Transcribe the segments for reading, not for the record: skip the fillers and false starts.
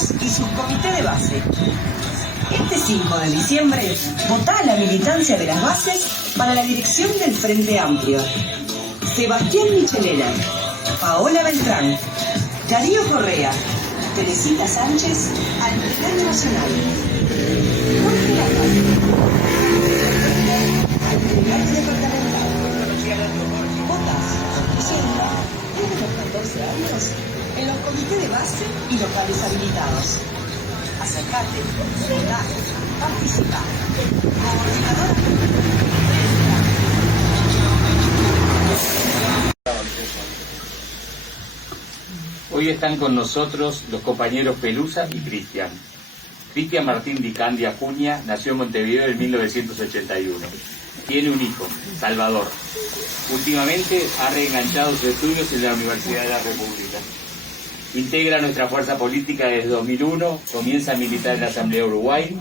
listas y subcomité de base. Este 5 de diciembre, votá a la militancia de las bases para la dirección del Frente Amplio. Sebastián Michelena, Paola Beltrán, Darío Correa, Teresita Sánchez, al Pleno Nacional. Jorge Lacalle, al Delegado Departamental. Votás, presenta, desde los 14 años, en los comités de base y locales habilitados. Acercate, votá, participá. Coordinador. Hoy están con nosotros los compañeros Pelusa y Cristian. Cristian Martín Di Candi Acuña nació en Montevideo en 1981. Tiene un hijo, Salvador. Últimamente ha reenganchado sus estudios en la Universidad de la República. Integra nuestra fuerza política desde 2001, comienza a militar en la Asamblea Uruguay.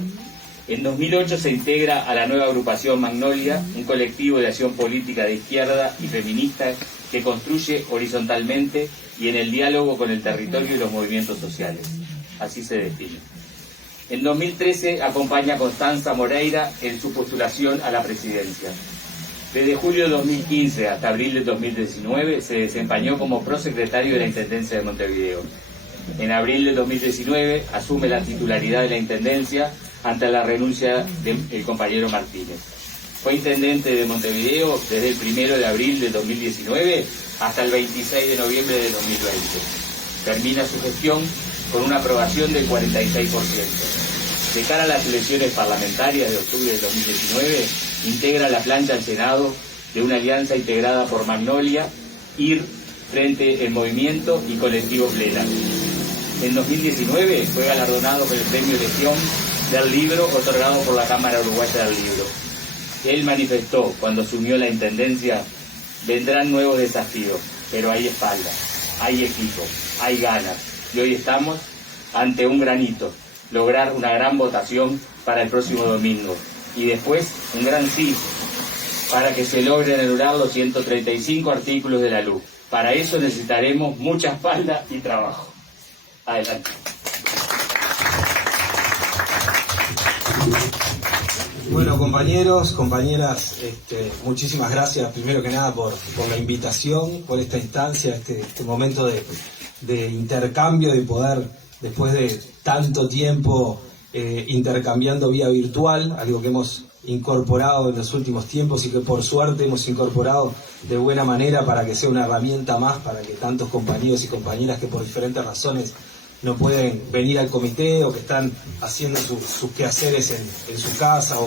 En 2008 se integra a la nueva agrupación Magnolia, un colectivo de acción política de izquierda y feminista que construye horizontalmente y en el diálogo con el territorio y los movimientos sociales. Así se define. En 2013 acompaña a Constanza Moreira en su postulación a la presidencia. Desde julio de 2015 hasta abril de 2019 se desempeñó como prosecretario de la Intendencia de Montevideo. En abril de 2019 asume la titularidad de la Intendencia ante la renuncia del compañero Martínez. Fue intendente de Montevideo desde el 1 de abril de 2019 hasta el 26 de noviembre de 2020. Termina su gestión con una aprobación del 46%. De cara a las elecciones parlamentarias de octubre de 2019, integra la plancha al Senado de una alianza integrada por Magnolia, IR, Frente en Movimiento y Colectivo Plena. En 2019 fue galardonado con el Premio Legión del Libro otorgado por la Cámara Uruguaya del Libro. Él manifestó cuando asumió la intendencia: vendrán nuevos desafíos, pero hay espalda, hay equipo, hay ganas. Y hoy estamos ante un gran hito, lograr una gran votación para el próximo domingo. Y después un gran sí, para que se logren anular los 135 artículos de la LUC. Para eso necesitaremos mucha espalda y trabajo. Adelante. Bueno, compañeros, compañeras, muchísimas gracias primero que nada por la invitación, por esta instancia, este momento de intercambio, de poder, después de tanto tiempo intercambiando vía virtual, algo que hemos incorporado en los últimos tiempos y que por suerte hemos incorporado de buena manera para que sea una herramienta más para que tantos compañeros y compañeras que por diferentes razones no pueden venir al comité o que están haciendo sus quehaceres en su casa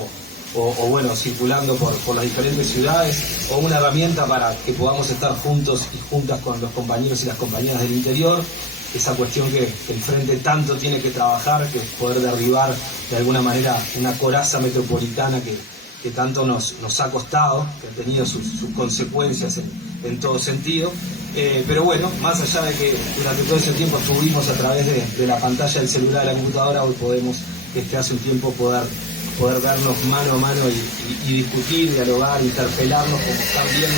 o bueno, circulando por las diferentes ciudades, o una herramienta para que podamos estar juntos y juntas con los compañeros y las compañeras del interior, esa cuestión que el Frente tanto tiene que trabajar, que es poder derribar de alguna manera una coraza metropolitana que tanto nos ha costado, que ha tenido sus consecuencias en todo sentido. Pero bueno, más allá de que durante todo ese tiempo estuvimos a través de la pantalla del celular, de la computadora, hoy podemos desde hace un tiempo poder vernos mano a mano y discutir, dialogar, interpelarnos como también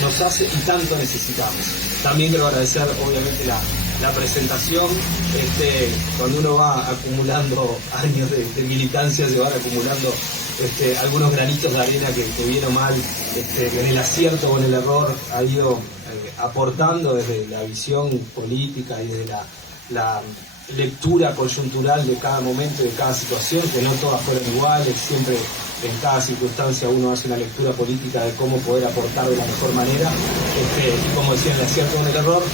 nos hace y tanto necesitamos. También quiero agradecer obviamente la presentación. Cuando uno va acumulando años de militancia, se van acumulando algunos granitos de arena que bien o mal, en el acierto o en el error, ha ido aportando desde la visión política y desde la lectura coyuntural de cada momento, de cada situación, que no todas fueron iguales, siempre en cada circunstancia uno hace una lectura política de cómo poder aportar de la mejor manera, y como decía, en el acierto o en el error,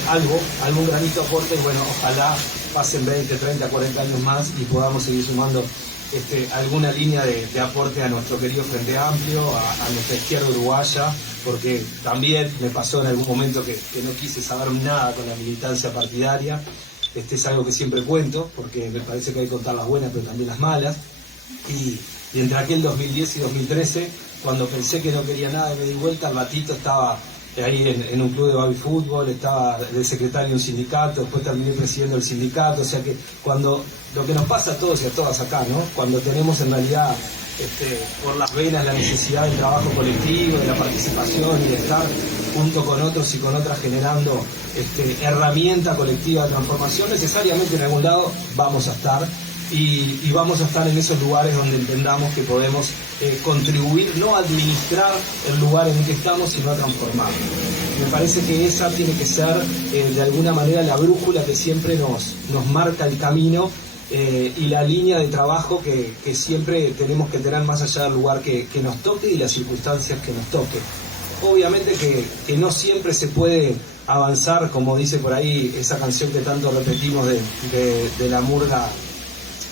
algún granito aporte, y bueno, ojalá pasen 20, 30, 40 años más y podamos seguir sumando alguna línea de aporte a nuestro querido Frente Amplio, a nuestra izquierda uruguaya, porque también me pasó en algún momento que no quise saber nada con la militancia partidaria. Es algo que siempre cuento, porque me parece que hay que contar las buenas, pero también las malas. Y entre aquel 2010 y 2013, cuando pensé que no quería nada y me di vuelta, al ratito estaba ahí en un club de baby fútbol, estaba de secretario de un sindicato, después terminé presidiendo el sindicato. O sea que cuando lo que nos pasa a todos y a todas acá, ¿no? Cuando tenemos en realidad por las venas la necesidad del trabajo colectivo, de la participación y de estar junto con otros y con otras generando herramienta colectiva de transformación, necesariamente en algún lado vamos a estar y vamos a estar en esos lugares donde entendamos que podemos contribuir, no a administrar el lugar en el que estamos, sino a transformarlo. Me parece que esa tiene que ser de alguna manera la brújula que siempre nos marca el camino y la línea de trabajo que siempre tenemos que tener más allá del lugar que nos toque y las circunstancias que nos toque. Obviamente que no siempre se puede avanzar, como dice por ahí esa canción que tanto repetimos de la murga.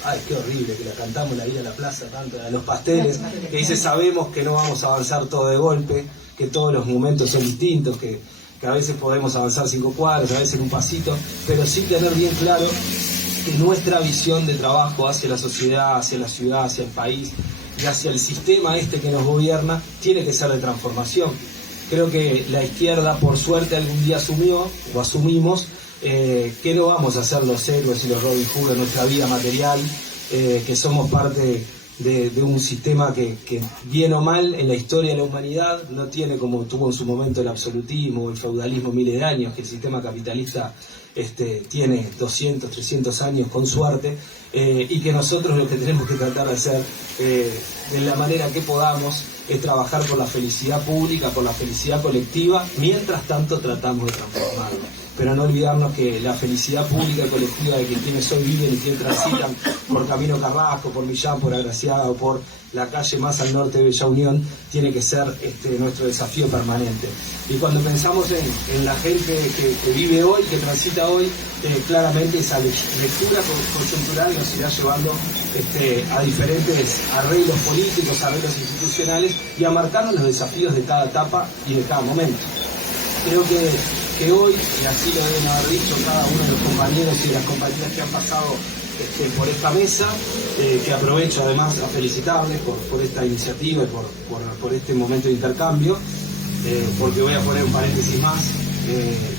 Ay, qué horrible que la cantamos, la vida a la plaza, tanto, de los pasteles, que dice, sabemos que no vamos a avanzar todo de golpe, que todos los momentos son distintos, que a veces podemos avanzar 5 cuadras, a veces en un pasito, pero sí tener bien claro que nuestra visión de trabajo hacia la sociedad, hacia la ciudad, hacia el país y hacia el sistema que nos gobierna, tiene que ser de transformación. Creo que la izquierda, por suerte, algún día asumió, o asumimos, que no vamos a ser los héroes y los Robin Hood de nuestra vida material, que somos parte de un sistema que bien o mal en la historia de la humanidad no tiene como tuvo en su momento el absolutismo, el feudalismo miles de años, que el sistema capitalista tiene 200, 300 años con suerte, y que nosotros lo que tenemos que tratar de hacer de la manera que podamos es trabajar por la felicidad pública, por la felicidad colectiva, mientras tanto tratamos de transformarlo. Pero no olvidarnos que la felicidad pública y colectiva de quienes hoy viven y quienes transitan por Camino Carrasco, por Millán, por Agraciada o por la calle más al norte de Bella Unión, tiene que ser nuestro desafío permanente. Y cuando pensamos en la gente que vive hoy, que transita hoy, claramente esa lectura coyuntural nos irá llevando a diferentes arreglos políticos, arreglos institucionales y a marcarnos los desafíos de cada etapa y de cada momento. Creo que hoy, y así lo deben haber dicho cada uno de los compañeros y de las compañeras que han pasado por esta mesa, que aprovecho además a felicitarles por esta iniciativa y por este momento de intercambio, porque voy a poner un paréntesis más.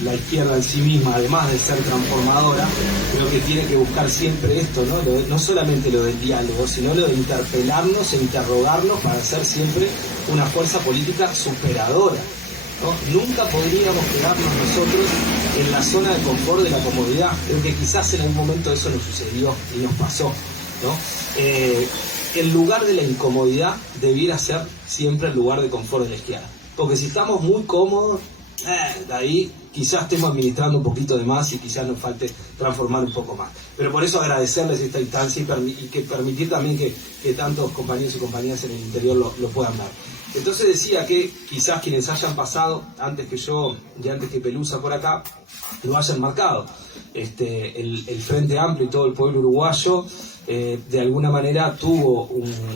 La izquierda en sí misma, además de ser transformadora, creo que tiene que buscar siempre esto, no solamente lo del diálogo, sino lo de interpelarnos e interrogarnos para ser siempre una fuerza política superadora. Nunca podríamos quedarnos nosotros en la zona de confort de la comodidad. Creo que quizás en algún momento eso nos sucedió y nos pasó, el lugar de la incomodidad debiera ser siempre el lugar de confort de la izquierda, porque si estamos muy cómodos, de ahí quizás estemos administrando un poquito de más y quizás nos falte transformar un poco más. Pero por eso agradecerles esta instancia y que permitir también que tantos compañeros y compañeras en el interior lo puedan dar. Entonces decía que quizás quienes hayan pasado antes que yo y antes que Pelusa por acá lo hayan marcado. El Frente Amplio y todo el pueblo uruguayo de alguna manera tuvo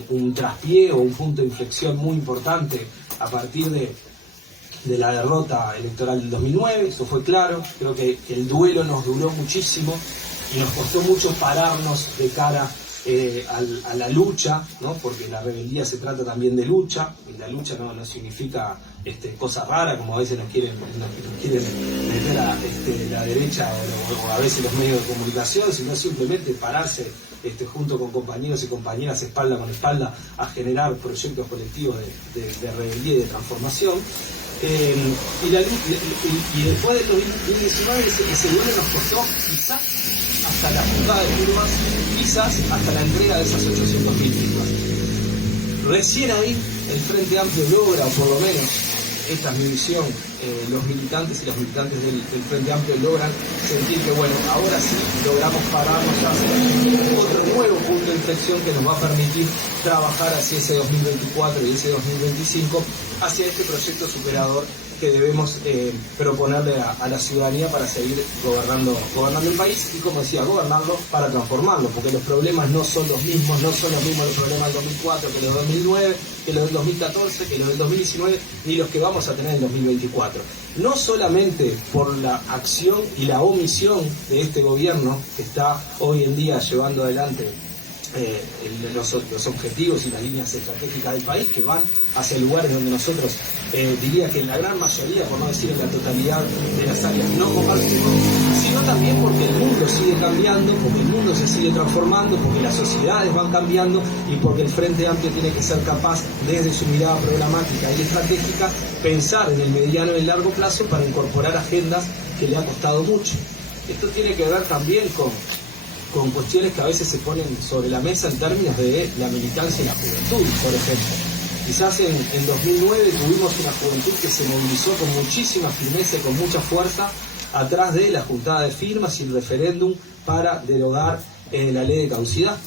un traspié o un punto de inflexión muy importante a partir de la derrota electoral del 2009, eso fue claro. Creo que el duelo nos duró muchísimo y nos costó mucho pararnos de cara a la lucha, porque la rebeldía se trata también de lucha, y la lucha no significa cosa rara como a veces nos quieren meter a la derecha o a veces los medios de comunicación, sino simplemente pararse junto con compañeros y compañeras espalda con espalda a generar proyectos colectivos de rebeldía y de transformación. Y después del 2019 ese duelo nos costó quizás hasta la jugada de firmas, quizás hasta la entrega de esas 800.000 firmas. Recién ahí el Frente Amplio logra, o por lo menos esta es mi visión, los militantes y las militantes del Frente Amplio logran sentir que bueno, ahora sí logramos pararnos hacia otro nuevo punto de inflexión que nos va a permitir trabajar hacia ese 2024 y ese 2025, hacia este proyecto superador que debemos proponerle a la ciudadanía para seguir gobernando el país y, como decía, gobernarlo para transformarlo, porque los problemas no son los mismos los problemas del 2004 que los del 2009, que los del 2014, que los del 2019, ni los que vamos a tener en 2024. No solamente por la acción y la omisión de este gobierno que está hoy en día llevando adelante los objetivos y las líneas estratégicas del país, que van hacia lugares donde nosotros diría que en la gran mayoría, por no decir en la totalidad de las áreas, no compartimos, sino también porque el mundo sigue cambiando, porque el mundo se sigue transformando, porque las sociedades van cambiando y porque el Frente Amplio tiene que ser capaz, desde su mirada programática y estratégica, pensar en el mediano y el largo plazo para incorporar agendas que le ha costado mucho. Esto tiene que ver también con cuestiones que a veces se ponen sobre la mesa en términos de la militancia y la juventud, por ejemplo. Quizás en 2009 tuvimos una juventud que se movilizó con muchísima firmeza y con mucha fuerza atrás de la juntada de firmas y el referéndum para derogar la ley de caducidad.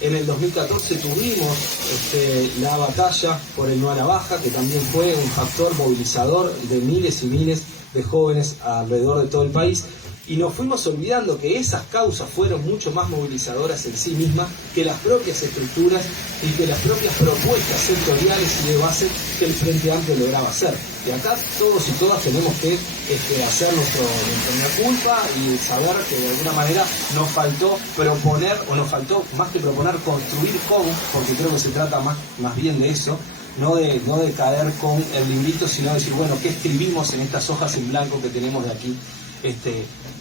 En el 2014 tuvimos la batalla por el no a la baja, que también fue un factor movilizador de miles y miles de jóvenes alrededor de todo el país. Y nos fuimos olvidando que esas causas fueron mucho más movilizadoras en sí mismas que las propias estructuras y que las propias propuestas sectoriales y de base que el Frente Amplio lograba hacer. Y acá todos y todas tenemos que hacer nuestra culpa y saber que de alguna manera nos faltó proponer, o nos faltó más que proponer, construir con, porque creo que se trata más bien de eso, no de caer con el librito, sino decir, bueno, ¿qué escribimos en estas hojas en blanco que tenemos de aquí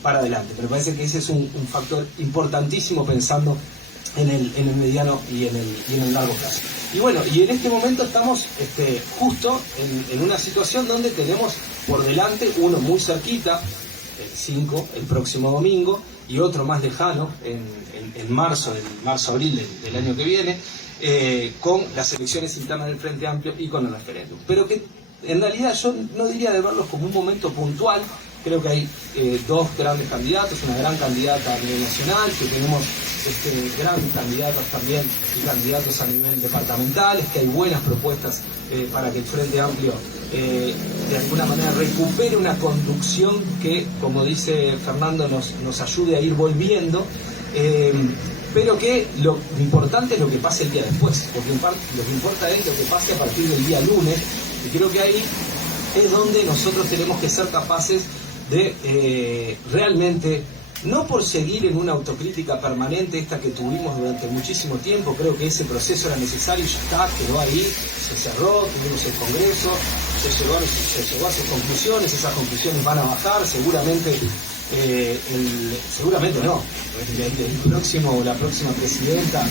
para adelante? Pero me parece que ese es un factor importantísimo pensando en el mediano y en el largo plazo. Y bueno, y en este momento estamos justo en una situación donde tenemos por delante uno muy cerquita, el 5, el próximo domingo, y otro más lejano, en marzo-abril del año que viene, con las elecciones internas del Frente Amplio y con el referéndum. Pero que en realidad yo no diría de verlos como un momento puntual. Creo que hay dos grandes candidatos, una gran candidata a nivel nacional, que tenemos grandes candidatas también y candidatos a nivel departamental, que hay buenas propuestas para que el Frente Amplio de alguna manera recupere una conducción que, como dice Fernando, nos ayude a ir volviendo, pero que lo importante es lo que pase el día después, porque lo que importa es lo que pase a partir del día lunes, y creo que ahí es donde nosotros tenemos que ser capaces de realmente, no por seguir en una autocrítica permanente, esta que tuvimos durante muchísimo tiempo, creo que ese proceso era necesario y ya está, quedó ahí, se cerró, tuvimos el Congreso, se llegó a sus conclusiones, esas conclusiones van a bajar, seguramente la próxima presidenta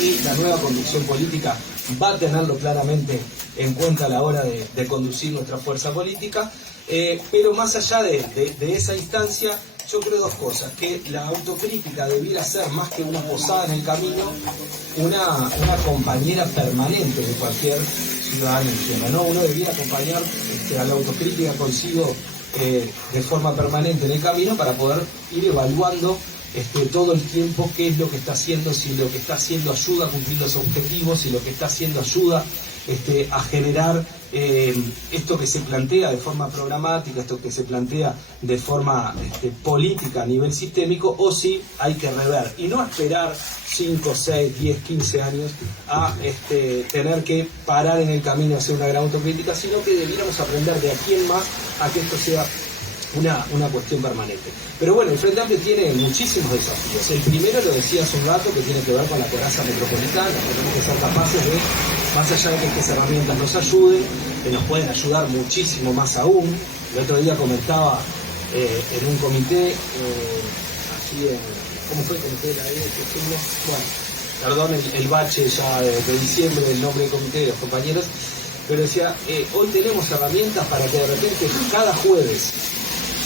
y la nueva conducción política va a tenerlo claramente en cuenta a la hora de conducir nuestra fuerza política, pero más allá de esa instancia, yo creo dos cosas: que la autocrítica debiera ser, más que una posada en el camino, una compañera permanente de cualquier ciudadano en tierra, ¿no? Uno debiera acompañar a la autocrítica consigo de forma permanente en el camino para poder ir evaluando todo el tiempo qué es lo que está haciendo, si lo que está haciendo ayuda a cumplir los objetivos, si lo que está haciendo ayuda a generar esto que se plantea de forma programática, esto que se plantea de forma política a nivel sistémico, o si hay que rever y no esperar 5, 6, 10, 15 años a tener que parar en el camino a hacer una gran autocrítica, sino que debiéramos aprender de aquí en más a que esto sea una cuestión permanente. Pero bueno, el Frente Amplio tiene muchísimos desafíos. El primero, lo decía hace un rato, que tiene que ver con la coraza metropolitana. Tenemos que ser capaces de, más allá de que estas herramientas nos ayuden, que nos pueden ayudar muchísimo más aún. El otro día comentaba en un comité, ¿cómo fue el comité de la ley que fuimos? Bueno, perdón el bache ya de diciembre del nombre del comité de los compañeros, pero decía, hoy tenemos herramientas para que de repente cada jueves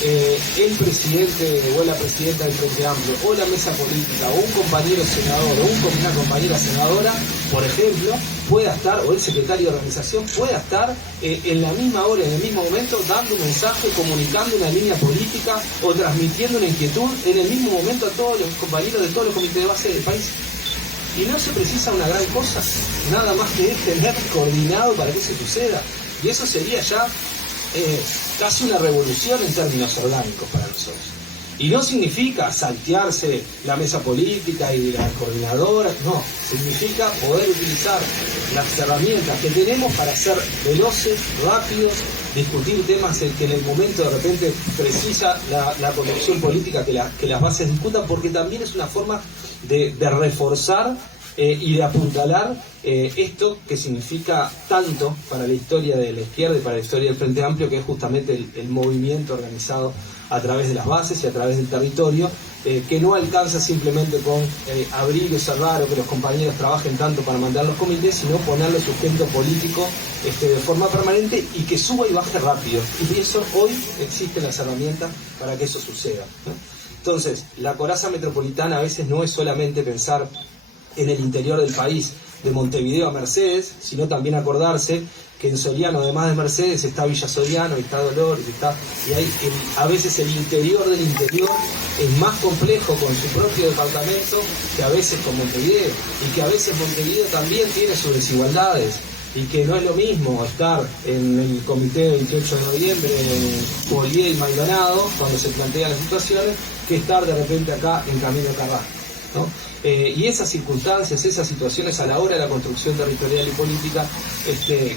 el presidente o la presidenta del Frente Amplio o la mesa política o un compañero senador o una compañera senadora, por ejemplo, pueda estar, o el secretario de organización pueda estar en la misma hora, en el mismo momento, dando un mensaje, comunicando una línea política o transmitiendo una inquietud en el mismo momento a todos los compañeros de todos los comités de base del país. Y no se precisa una gran cosa, nada más que tener coordinado para que eso suceda. Y eso sería ya casi una revolución en términos orgánicos para nosotros. Y no significa saltearse la mesa política y la coordinadora, no, significa poder utilizar las herramientas que tenemos para ser veloces, rápidos, discutir temas que en el momento de repente precisa la conducción política que las bases discutan, porque también es una forma de reforzar y de apuntalar esto que significa tanto para la historia de la izquierda y para la historia del Frente Amplio, que es justamente el movimiento organizado a través de las bases y a través del territorio, que no alcanza simplemente con abrir y cerrar o que los compañeros trabajen tanto para mandar los comités, sino ponerle sustento político de forma permanente y que suba y baje rápido. Y eso hoy existen las herramientas para que eso suceda, ¿no? Entonces, la coraza metropolitana a veces no es solamente pensar en el interior del país, de Montevideo a Mercedes, sino también acordarse que en Soriano, además de Mercedes, está Villa Soriano, está Dolores, y hay a veces el interior del interior es más complejo con su propio departamento que a veces con Montevideo, y que a veces Montevideo también tiene sus desigualdades, y que no es lo mismo estar en el comité 28 de noviembre en Polié y Maldonado, cuando se plantean las situaciones, que estar de repente acá en Camino Carrasco, ¿no? Y esas circunstancias, esas situaciones a la hora de la construcción territorial y política,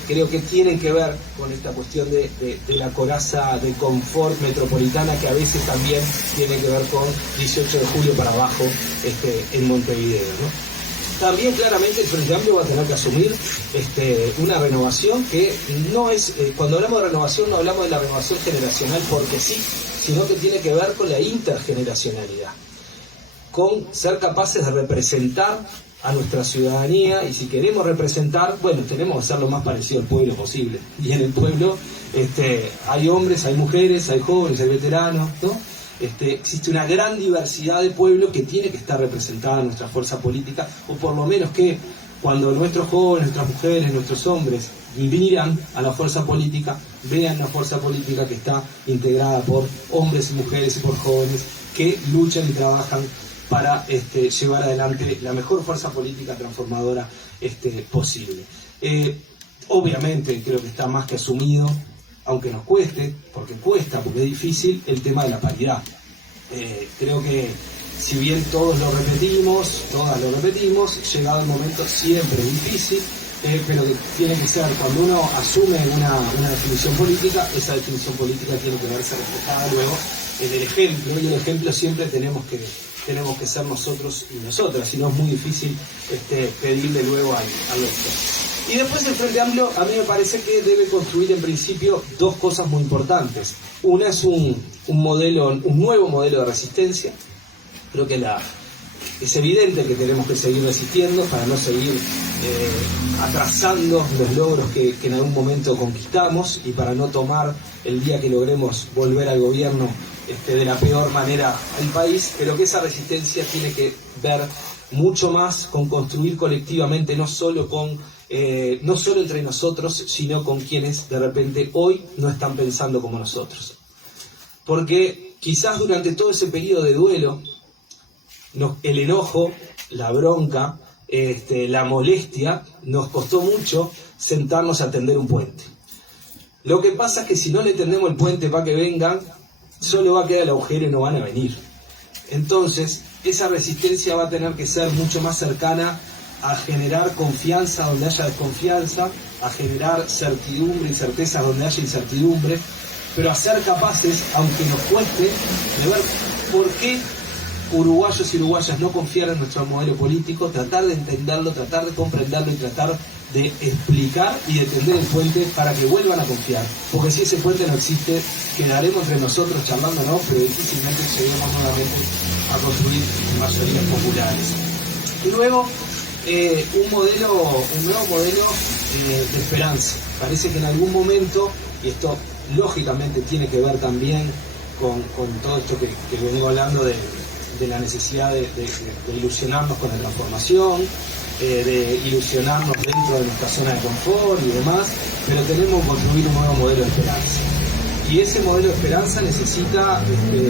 creo que tienen que ver con esta cuestión de la coraza de confort metropolitana, que a veces también tiene que ver con 18 de julio para abajo en Montevideo, ¿no? También claramente el Frente Amplio va a tener que asumir una renovación que no es, cuando hablamos de renovación no hablamos de la renovación generacional porque sí, sino que tiene que ver con la intergeneracionalidad, con ser capaces de representar a nuestra ciudadanía, y si queremos representar, bueno, tenemos que ser lo más parecido al pueblo posible, y en el pueblo hay hombres, hay mujeres, hay jóvenes, hay veteranos, ¿no? Existe una gran diversidad de pueblos que tiene que estar representada en nuestra fuerza política, o por lo menos que cuando nuestros jóvenes, nuestras mujeres, nuestros hombres miran a la fuerza política, vean una fuerza política que está integrada por hombres y mujeres y por jóvenes que luchan y trabajan para llevar adelante la mejor fuerza política transformadora posible. Obviamente creo que está más que asumido, aunque nos cueste, porque es difícil, el tema de la paridad. Creo que si bien todos lo repetimos, todas lo repetimos, llegado el momento siempre es difícil, pero que tiene que ser, cuando uno asume una definición política, esa definición política tiene que verse reflejada luego en el ejemplo, y el ejemplo siempre tenemos que ser nosotros y nosotras, si no es muy difícil pedirle luego al otro. Y después el Frente Amplio a mí me parece que debe construir en principio dos cosas muy importantes. Una es un nuevo modelo de resistencia. Creo que es evidente que tenemos que seguir resistiendo para no seguir atrasando los logros que en algún momento conquistamos, y para no tomar el día que logremos volver al gobierno de la peor manera al país, pero que esa resistencia tiene que ver mucho más con construir colectivamente, no solo entre nosotros, sino con quienes de repente hoy no están pensando como nosotros. Porque quizás durante todo ese periodo de duelo, el enojo, la bronca, la molestia, nos costó mucho sentarnos a tender un puente. Lo que pasa es que si no le tendemos el puente para que vengan, solo va a quedar el agujero y no van a venir. Entonces, esa resistencia va a tener que ser mucho más cercana a generar confianza donde haya desconfianza, a generar certidumbre y certeza donde haya incertidumbre, pero a ser capaces, aunque nos cueste, de ver por qué uruguayos y uruguayas no confiar en nuestro modelo político, tratar de entenderlo, tratar de comprenderlo y tratar de explicar y de tender el puente para que vuelvan a confiar. Porque si ese puente no existe, quedaremos entre nosotros charlándonos, pero difícilmente lleguemos nuevamente a construir mayorías populares. Y luego, un nuevo modelo de esperanza. Parece que en algún momento, y esto lógicamente tiene que ver también con todo esto que vengo hablando de la necesidad de ilusionarnos con la transformación, de ilusionarnos dentro de nuestra zona de confort y demás, pero tenemos que construir un nuevo modelo de esperanza. Y ese modelo de esperanza necesita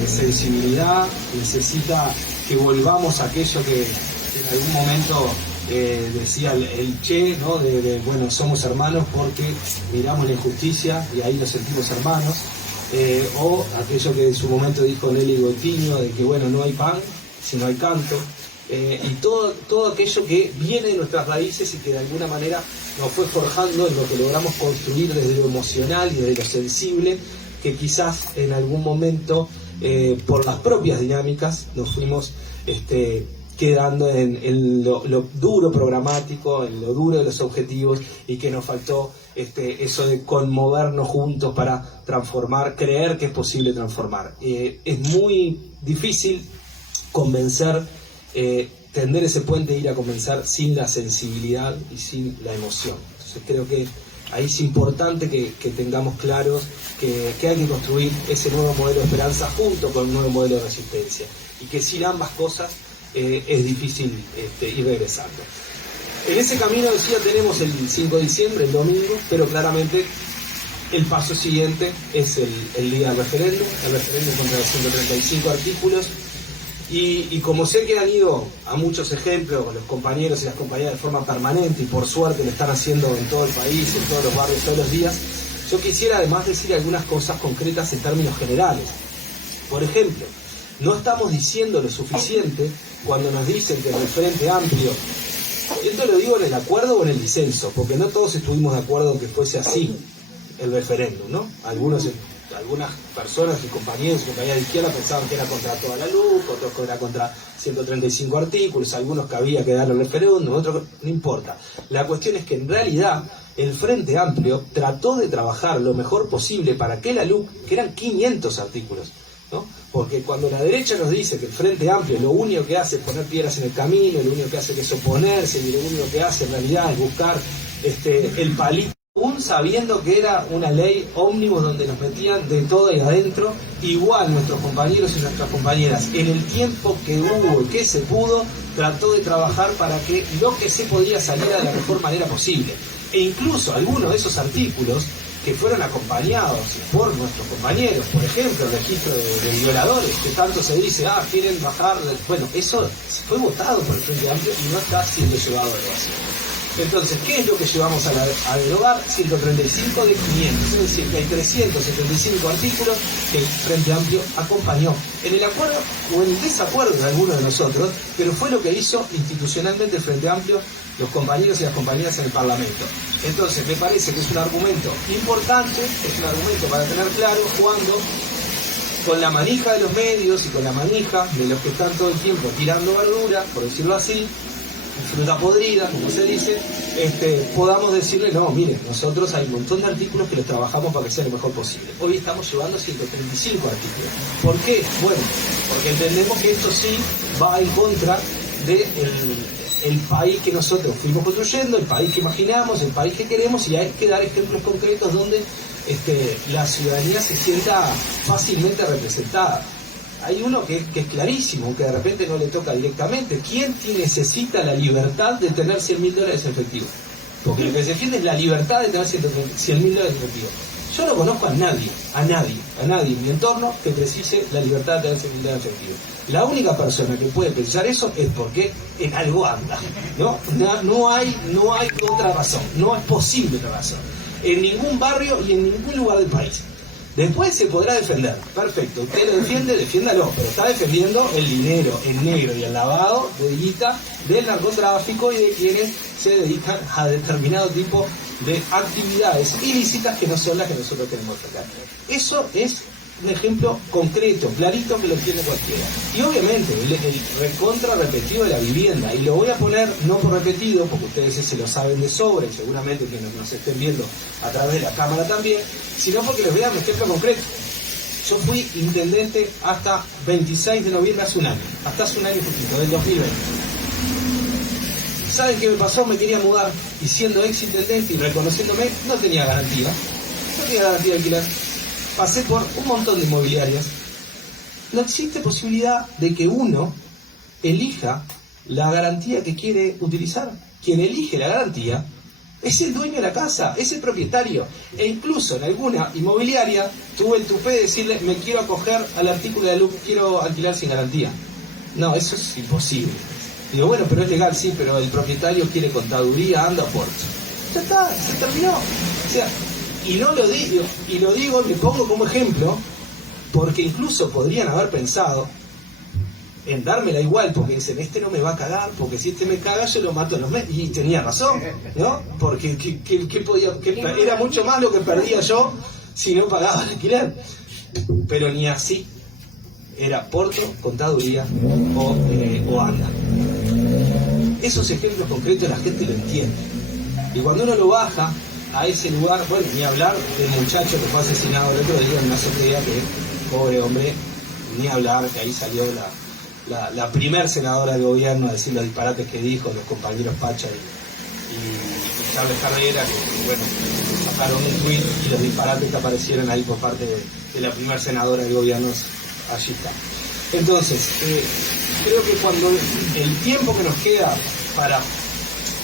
sensibilidad, necesita que volvamos a aquello que en algún momento decía el Che, ¿no? Bueno, somos hermanos porque miramos la injusticia y ahí nos sentimos hermanos. o aquello que en su momento dijo Nelly Goitiño, de que bueno, no hay pan si no hay canto, y todo aquello que viene de nuestras raíces y que de alguna manera nos fue forjando en lo que logramos construir desde lo emocional y desde lo sensible, que quizás en algún momento por las propias dinámicas nos fuimos quedando en lo duro programático, en lo duro de los objetivos, y que nos faltó eso de conmovernos juntos para transformar, creer que es posible transformar. Es muy difícil convencer, tender ese puente e ir a convencer sin la sensibilidad y sin la emoción. Entonces creo que ahí es importante que tengamos claros que hay que construir ese nuevo modelo de esperanza junto con un nuevo modelo de resistencia, y que sin ambas cosas es difícil ir regresando. En ese camino, decía, tenemos el 5 de diciembre, el domingo, pero claramente el paso siguiente es el día del referéndum, el referéndum contra los 135 artículos, y como sé que han ido a muchos ejemplos con los compañeros y las compañeras de forma permanente, y por suerte lo están haciendo en todo el país, en todos los barrios, todos los días, yo quisiera además decir algunas cosas concretas en términos generales. Por ejemplo, no estamos diciendo lo suficiente cuando nos dicen que en el Frente Amplio, y esto lo digo en el acuerdo o en el disenso, porque no todos estuvimos de acuerdo en que fuese así el referéndum, ¿no? Algunas personas y compañeros de izquierda pensaban que era contra toda la luz, otros que era contra 135 artículos, algunos que había que darle el referéndum, otros no importa. La cuestión es que en realidad el Frente Amplio trató de trabajar lo mejor posible para que la LUC, que eran 500 artículos, ¿no? Porque cuando la derecha nos dice que el Frente Amplio lo único que hace es poner piedras en el camino, lo único que hace es oponerse, y lo único que hace en realidad es buscar el palito, aún sabiendo que era una ley ómnibus donde nos metían de todo ahí adentro, igual nuestros compañeros y nuestras compañeras, en el tiempo que hubo y que se pudo, trató de trabajar para que lo que se podía saliera de la mejor manera posible. E incluso algunos de esos artículos que fueron acompañados por nuestros compañeros, por ejemplo, el registro de violadores, que tanto se dice, quieren bajar, bueno, eso fue votado por el Frente Amplio y no está siendo llevado a derogación. Entonces, ¿qué es lo que llevamos a derogar? 135 de 500, es decir, que hay 375 artículos que el Frente Amplio acompañó en el acuerdo o en el desacuerdo de algunos de nosotros, pero fue lo que hizo institucionalmente el Frente Amplio, los compañeros y las compañeras en el Parlamento. Entonces, me parece que es un argumento importante, es un argumento para tener claro cuando, con la manija de los medios y con la manija de los que están todo el tiempo tirando verdura, por decirlo así, fruta podrida, como se dice, podamos decirle, no, miren, nosotros hay un montón de artículos que los trabajamos para que sea lo mejor posible. Hoy estamos llevando 135 artículos. ¿Por qué? Bueno, porque entendemos que esto sí va en contra del país que nosotros fuimos construyendo, el país que imaginamos, el país que queremos, y hay que dar ejemplos concretos donde la ciudadanía se sienta fácilmente representada. Hay uno que es clarísimo, que de repente no le toca directamente. ¿Quién necesita la libertad de tener $100.000 en efectivo? Porque lo que se defiende es la libertad de tener $100.000 en efectivo. Yo no conozco a nadie en mi entorno que precise la libertad de tener $100.000 en efectivo. La única persona que puede pensar eso es porque en algo anda, ¿no? No hay otra razón, no es posible otra razón. En ningún barrio y en ningún lugar del país. Después se podrá defender, perfecto, usted lo defiende, defiéndalo, pero está defendiendo el dinero, el negro y el lavado de guita del narcotráfico y de quienes se dedican a determinado tipo de actividades ilícitas que no son las que nosotros tenemos que sacar. Eso es un ejemplo concreto, clarito, que lo tiene cualquiera. Y obviamente el recontra repetido de la vivienda, y lo voy a poner no por repetido, porque ustedes se lo saben de sobra, y seguramente que nos estén viendo a través de la cámara también, sino porque les voy a dar un ejemplo concreto. Yo fui intendente hasta 26 de noviembre, hace un año y poquito, del 2020. ¿Saben qué me pasó? Me quería mudar, y siendo ex intendente y reconociéndome, no tenía garantía de alquiler. Pasé por un montón de inmobiliarias. No existe posibilidad de que uno elija la garantía que quiere utilizar. Quien elige la garantía es el dueño de la casa, es el propietario. E incluso en alguna inmobiliaria tuve el tupé de decirle, me quiero acoger al artículo de la LUC, quiero alquilar sin garantía. No, eso es imposible. Digo, bueno, pero es legal, sí, pero el propietario quiere contaduría, anda a puerto. Ya está, se terminó. O sea, Y no lo digo, y lo digo, me pongo como ejemplo, porque incluso podrían haber pensado en dármela igual, porque dicen, este no me va a cagar, porque si este me caga yo lo mato en los meses. Y tenía razón, ¿no? Porque era mucho más lo que perdía yo si no pagaba el alquiler. Pero ni así. Era porto, contaduría o anda. Esos ejemplos concretos la gente lo entiende. Y cuando uno lo baja a ese lugar, bueno, ni hablar del muchacho que fue asesinado el otro día en una azotea, que pobre hombre, ni hablar, que ahí salió la primer senadora del gobierno a decir los disparates que dijo, los compañeros Pacha y Charles Carrera, que bueno, sacaron un tweet y los disparates que aparecieron ahí por parte de la primer senadora del gobierno, allí está. Entonces, creo que cuando el tiempo que nos queda para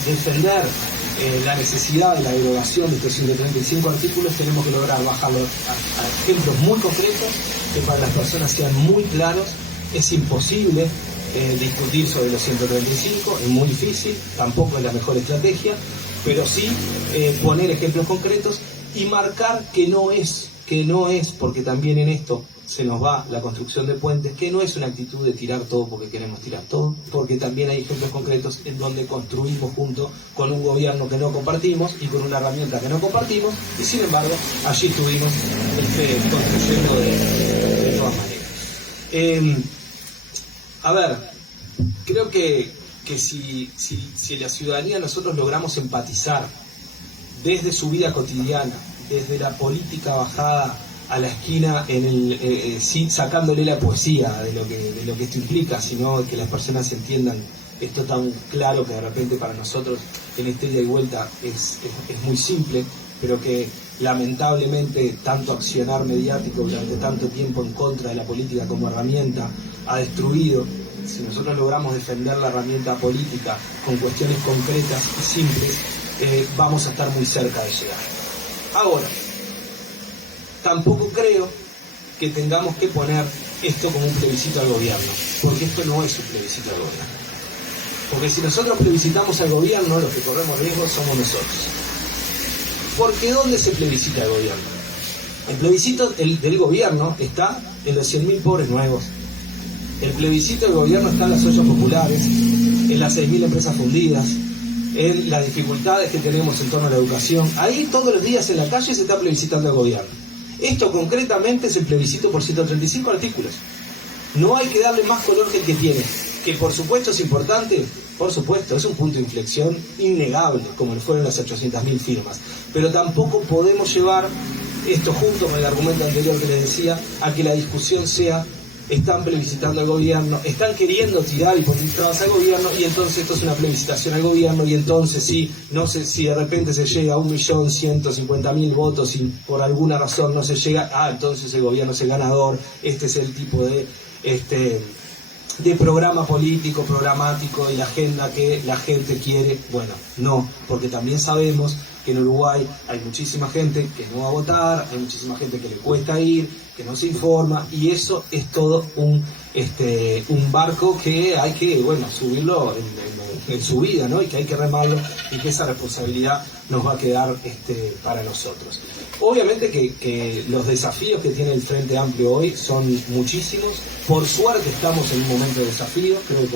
defender la necesidad de la derogación de estos 135 artículos, tenemos que lograr bajarlo a ejemplos muy concretos, que para las personas sean muy claros. Es imposible discutir sobre los 135, es muy difícil, tampoco es la mejor estrategia, pero sí poner ejemplos concretos y marcar que no es, porque también en esto se nos va la construcción de puentes, que no es una actitud de tirar todo porque queremos tirar todo, porque también hay ejemplos concretos en donde construimos junto con un gobierno que no compartimos y con una herramienta que no compartimos, y sin embargo allí estuvimos construyendo de todas maneras. A ver, creo que si la ciudadanía nosotros logramos empatizar desde su vida cotidiana, desde la política bajada a la esquina, sí, sacándole la poesía de lo que esto implica, sino que las personas entiendan esto tan claro que de repente para nosotros en este ida y vuelta es muy simple, pero que lamentablemente tanto accionar mediático durante tanto tiempo en contra de la política como herramienta ha destruido. Si nosotros logramos defender la herramienta política con cuestiones concretas y simples, vamos a estar muy cerca de llegar. Ahora, tampoco creo que tengamos que poner esto como un plebiscito al gobierno, porque esto no es un plebiscito al gobierno. Porque si nosotros plebiscitamos al gobierno, los que corremos riesgo somos nosotros. Porque ¿dónde se plebiscita el gobierno? El plebiscito del gobierno está en los 100.000 pobres nuevos. El plebiscito del gobierno está en las ollas populares, en las 6.000 empresas fundidas, en las dificultades que tenemos en torno a la educación. Ahí todos los días en la calle se está plebiscitando el gobierno. Esto concretamente es el plebiscito por 135 artículos. No hay que darle más color que el que tiene, que por supuesto es importante, por supuesto, es un punto de inflexión innegable, como lo fueron las 800.000 firmas. Pero tampoco podemos llevar esto junto con el argumento anterior que les decía, a que la discusión sea: están plebiscitando al gobierno, están queriendo tirar y poner trabas al gobierno, y entonces esto es una plebiscitación al gobierno, y entonces sí, no sé si de repente se llega a 1.150.000 votos y por alguna razón no se llega, entonces el gobierno es el ganador, este es el tipo de programa político, programático y la agenda que la gente quiere. Bueno, no, porque también sabemos que en Uruguay hay muchísima gente que no va a votar, hay muchísima gente que le cuesta ir, que no se informa, y eso es todo un barco que hay que, bueno, subirlo en su vida, ¿no? Y que hay que remarlo, y que esa responsabilidad nos va a quedar para nosotros. Obviamente que los desafíos que tiene el Frente Amplio hoy son muchísimos. Por suerte estamos en un momento de desafío. Creo que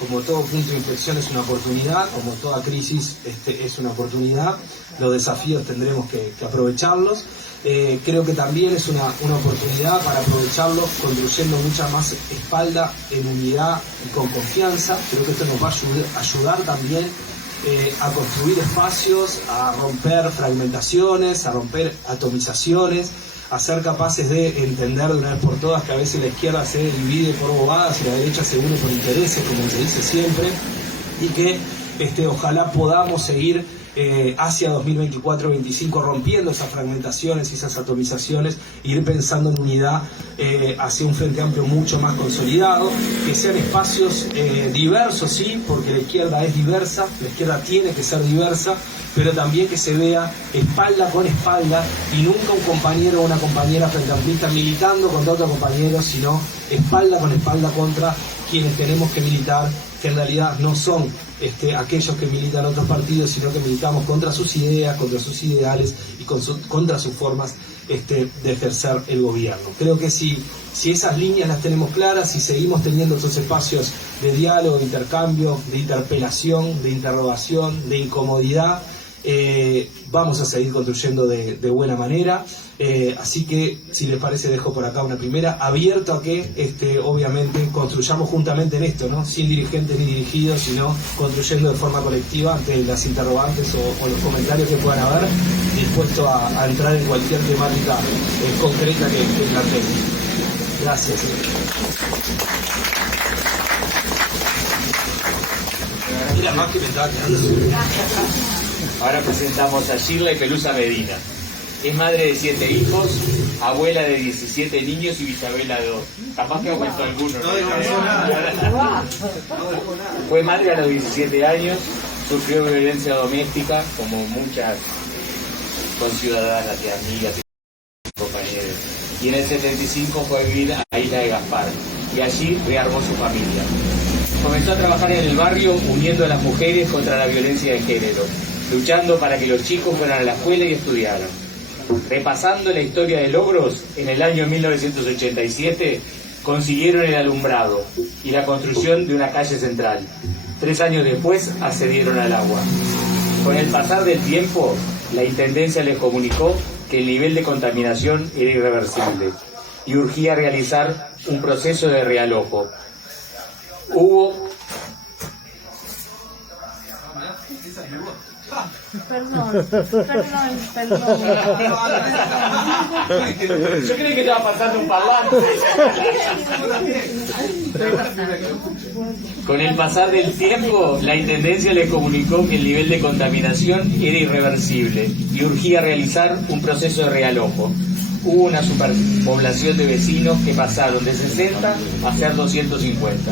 como todo punto de inflexión es una oportunidad, como toda crisis es una oportunidad. Los desafíos tendremos que aprovecharlos. Creo que también es una oportunidad para aprovecharlos construyendo mucha más espalda en unidad y con confianza. Creo que esto nos va a ayudar también a construir espacios, a romper fragmentaciones, a romper atomizaciones, a ser capaces de entender de una vez por todas que a veces la izquierda se divide por bobadas y la derecha se une por intereses, como se dice siempre, y que ojalá podamos seguir hacia 2024-2025 rompiendo esas fragmentaciones y esas atomizaciones, e ir pensando en unidad hacia un Frente Amplio mucho más consolidado, que sean espacios diversos, sí, porque la izquierda es diversa, la izquierda tiene que ser diversa, pero también que se vea espalda con espalda, y nunca un compañero o una compañera frente amplista militando contra otro compañero, sino espalda con espalda contra quienes tenemos que militar, que en realidad no son aquellos que militan otros partidos, sino que militamos contra sus ideas, contra sus ideales y contra sus formas de ejercer el gobierno. Creo que si esas líneas las tenemos claras, si seguimos teniendo esos espacios de diálogo, de intercambio, de interpelación, de interrogación, de incomodidad, vamos a seguir construyendo de buena manera. Así que, si les parece, dejo por acá una primera, abierto a que obviamente construyamos juntamente en esto, ¿no? Sin dirigentes ni dirigidos, sino construyendo de forma colectiva ante las interrogantes o los comentarios que puedan haber, dispuesto a entrar en cualquier temática concreta que planteemos. Gracias. Mira, más que me estaba quedando. Ahora presentamos a Shirley Pelusa Medina. Es madre de 7 hijos, abuela de 17 niños y bisabuela de 2. Capaz que aumentó alguno. Fue madre a los 17 años, sufrió violencia doméstica, como muchas conciudadanas y amigas y compañeros. Y en el 75 fue a vivir a Isla de Gaspar, y allí rearmó su familia. Comenzó a trabajar en el barrio uniendo a las mujeres contra la violencia de género, luchando para que los chicos fueran a la escuela y estudiaran. Repasando la historia de logros, en el año 1987 consiguieron el alumbrado y la construcción de una calle central. 3 años después accedieron al agua. Con el pasar del tiempo, la Intendencia les comunicó que el nivel de contaminación era irreversible y urgía realizar un proceso de realojo. Perdón. Yo creí que estaba pasando un parlante. Con el pasar del tiempo, la Intendencia le comunicó que el nivel de contaminación era irreversible y urgía realizar un proceso de realojo. Hubo una superpoblación de vecinos que pasaron de 60 a ser 250.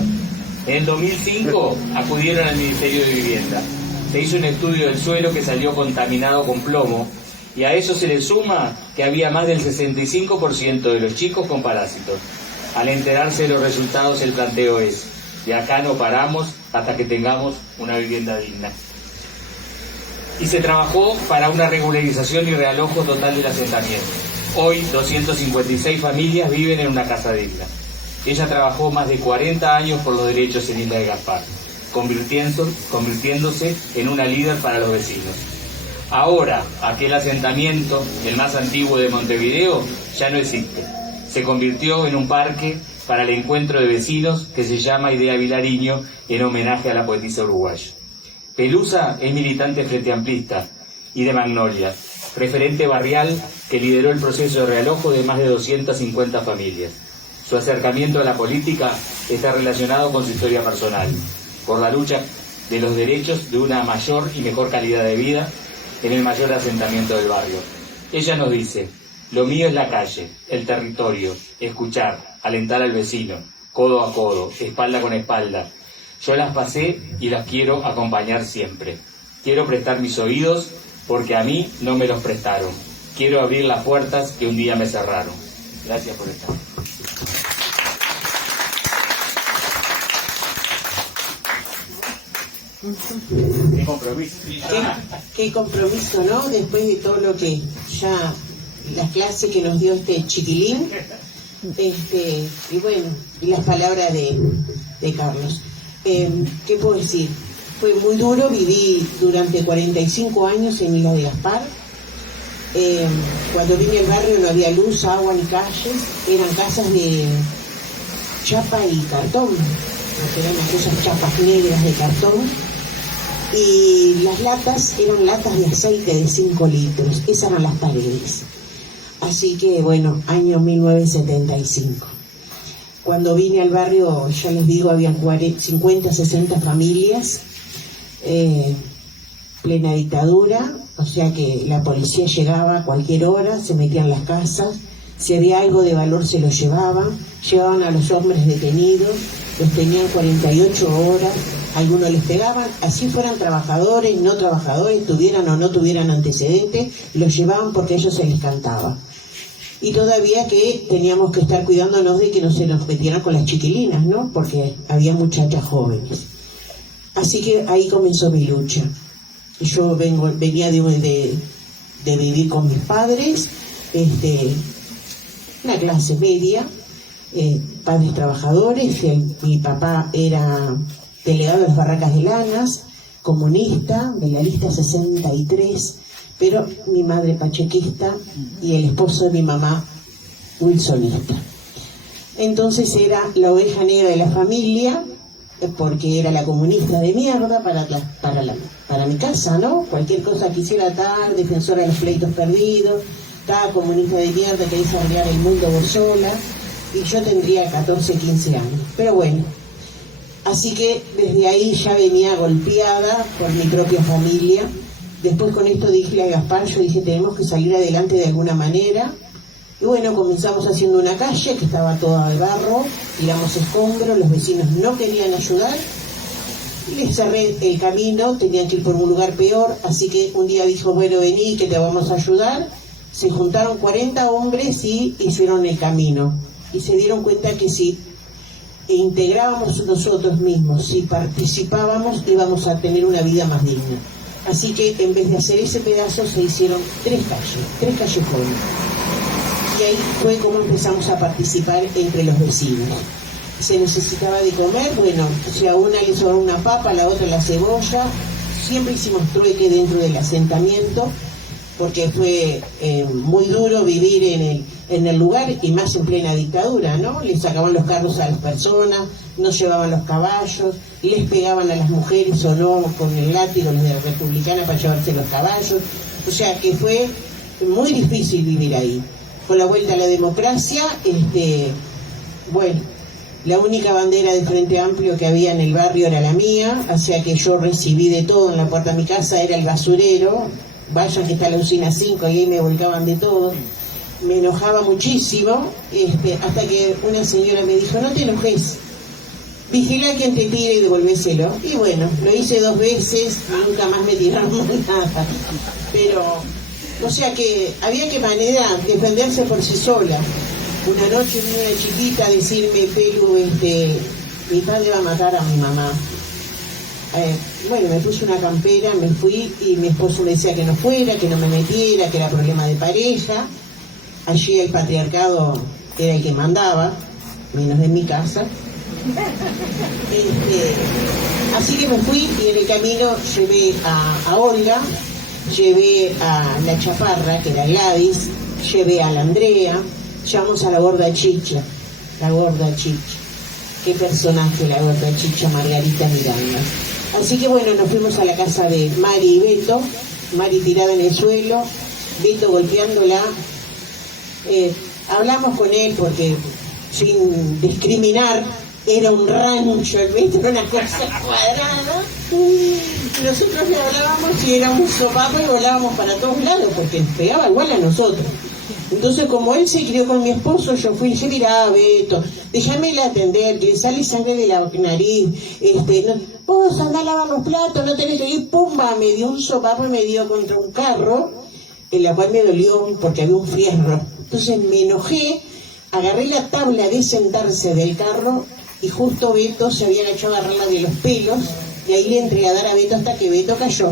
En el 2005 acudieron al Ministerio de Vivienda. Se hizo un estudio del suelo que salió contaminado con plomo, y a eso se le suma que había más del 65% de los chicos con parásitos. Al enterarse de los resultados, el planteo es: de acá no paramos hasta que tengamos una vivienda digna. Y se trabajó para una regularización y realojo total del asentamiento. Hoy 256 familias viven en una casa digna. Ella trabajó más de 40 años por los derechos en Isla de Gaspar, convirtiéndose en una líder para los vecinos. Ahora, aquel asentamiento, el más antiguo de Montevideo, ya no existe. Se convirtió en un parque para el encuentro de vecinos que se llama Idea Vilariño, en homenaje a la poetisa uruguaya. Pelusa es militante frente amplista y de Magnolia, referente barrial que lideró el proceso de realojo de más de 250 familias. Su acercamiento a la política está relacionado con su historia personal, por la lucha de los derechos de una mayor y mejor calidad de vida en el mayor asentamiento del barrio. Ella nos dice: lo mío es la calle, el territorio, escuchar, alentar al vecino, codo a codo, espalda con espalda. Yo las pasé y las quiero acompañar siempre. Quiero prestar mis oídos porque a mí no me los prestaron. Quiero abrir las puertas que un día me cerraron. Gracias por estar. Qué compromiso. Qué compromiso, ¿no? Después de todo lo que ya, la clase que nos dio este chiquilín, y bueno, y las palabras de Carlos. ¿Qué puedo decir? Fue muy duro, viví durante 45 años en Isla de Gaspar. Cuando vine al barrio no había luz, agua ni calles, eran casas de chapa y cartón, eran aquellas chapas negras de cartón. Y las latas eran latas de aceite de 5 litros, esas eran las paredes. Así que bueno, año 1975. Cuando vine al barrio, ya les digo, habían 50, 60 familias, plena dictadura, o sea que la policía llegaba a cualquier hora, se metía en las casas, si había algo de valor se lo llevaban a los hombres detenidos, los tenían 48 horas, algunos les pegaban, así fueran trabajadores, no trabajadores, tuvieran o no tuvieran antecedentes, los llevaban porque a ellos se les cantaba. Y todavía que teníamos que estar cuidándonos de que no se nos metieran con las chiquilinas, ¿no? Porque había muchachas jóvenes. Así que ahí comenzó mi lucha. Yo venía de vivir con mis padres, una clase media, padres trabajadores. Mi papá era delegado de las Barracas de Lanas, comunista, de la lista 63, pero mi madre pachequista y el esposo de mi mamá wilsonista. Entonces era la oveja negra de la familia, porque era la comunista de mierda para mi casa, ¿no? Cualquier cosa que hiciera tal, defensora de los pleitos perdidos, cada comunista de mierda que hizo arreglar el mundo vos sola, y yo tendría 14, 15 años. Pero bueno, así que desde ahí ya venía golpeada por mi propia familia. Después con esto dije a Gaspar, yo dije, tenemos que salir adelante de alguna manera. Y bueno, comenzamos haciendo una calle que estaba toda de barro, tiramos escombros, los vecinos no querían ayudar, y les cerré el camino, tenían que ir por un lugar peor, así que un día dijo, bueno, vení que te vamos a ayudar. Se juntaron 40 hombres y hicieron el camino, y se dieron cuenta que si integrábamos nosotros mismos, si participábamos, íbamos a tener una vida más digna. Así que en vez de hacer ese pedazo se hicieron 3 callejones. Y ahí fue como empezamos a participar entre los vecinos. Se necesitaba de comer, bueno, si a una le sobró una papa, a la otra la cebolla. Siempre hicimos trueque dentro del asentamiento, porque fue muy duro vivir en el lugar, y más en plena dictadura, ¿no? Les sacaban los carros a las personas, no llevaban los caballos, les pegaban a las mujeres o no con el látigo, los de la Republicana, para llevarse los caballos. O sea que fue muy difícil vivir ahí. Con la vuelta a la democracia, bueno, la única bandera de Frente Amplio que había en el barrio era la mía, o sea que yo recibí de todo. En la puerta de mi casa era el basurero, vayan que está la usina 5, y ahí me volcaban de todo. Me enojaba muchísimo, hasta que una señora me dijo, no te enojes, vigila a quien te tire y devolvéselo. Y bueno, lo hice 2 veces, nunca más me tiraron nada. Pero, o sea que había que manera defenderse por sí sola. Una noche vino una chiquita a decirme, Pelu, mi padre va a matar a mi mamá. Bueno, me puse una campera, me fui, y mi esposo me decía que no fuera, que no me metiera, que era problema de pareja. Allí el patriarcado era el que mandaba, menos en mi casa. Así que me fui, y en el camino llevé a Olga, llevé a la chaparra, que era Gladys, llevé a la Andrea, llevamos a la gorda Chicha. Qué personaje la gorda Chicha, Margarita Miranda. Así que bueno, nos fuimos a la casa de Mari y Beto, Mari tirada en el suelo, Beto golpeándola. Hablamos con él porque, sin discriminar, era un rancho, el Beto era una cosa cuadrada. Nosotros le hablábamos y era un sopapo y volábamos para todos lados porque nos pegaba igual a nosotros. Entonces, como él se crió con mi esposo, yo fui y dije, mirá, Beto, déjamela atender, que sale sangre de la nariz, vos andá a lavar los platos, no tenés que ir, pumba, me dio un sopapo y me dio contra un carro, en la cual me dolió porque había un fierro. Entonces me enojé, agarré la tabla de sentarse del carro, y justo Beto se había hecho agarrarla de los pelos, y ahí le entregué a dar a Beto hasta que Beto cayó.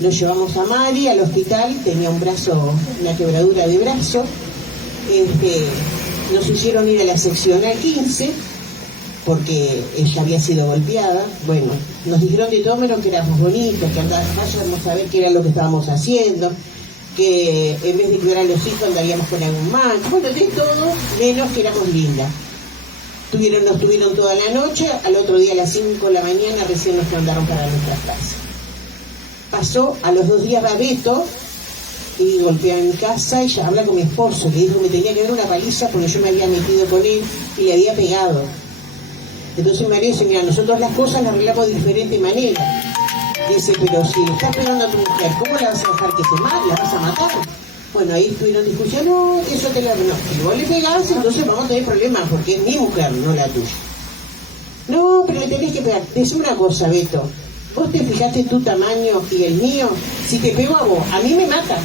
Lo llevamos a Mari al hospital, tenía una quebradura de brazo. Nos hicieron ir a la seccional 15 porque ella había sido golpeada. Bueno, nos dijeron de todo menos que éramos bonitos, que vayamos a ver qué era lo que estábamos haciendo, que en vez de cuidar a los hijos andaríamos con algún macho. Bueno, de todo menos que éramos lindas. Nos tuvieron toda la noche, al otro día a las 5 de la mañana recién nos mandaron para nuestras casas. Pasó, a los 2 días va Beto y golpea en mi casa, y ya habla con mi esposo, que dijo que me tenía que dar una paliza porque yo me había metido con él y le había pegado. Entonces María dice, mira, nosotros las cosas las arreglamos de diferente manera. Dice, pero si le estás pegando a tu mujer, ¿cómo la vas a dejar que se mate? ¿La vas a matar? Bueno, ahí estuvieron discusión, no, eso te la... No, si vos le pegás, entonces vamos a tener problemas, porque es mi mujer, no la tuya. No, pero le tenés que pegar. Decime una cosa, Beto, ¿vos te fijaste tu tamaño y el mío? Si te pego a vos, a mí me mata.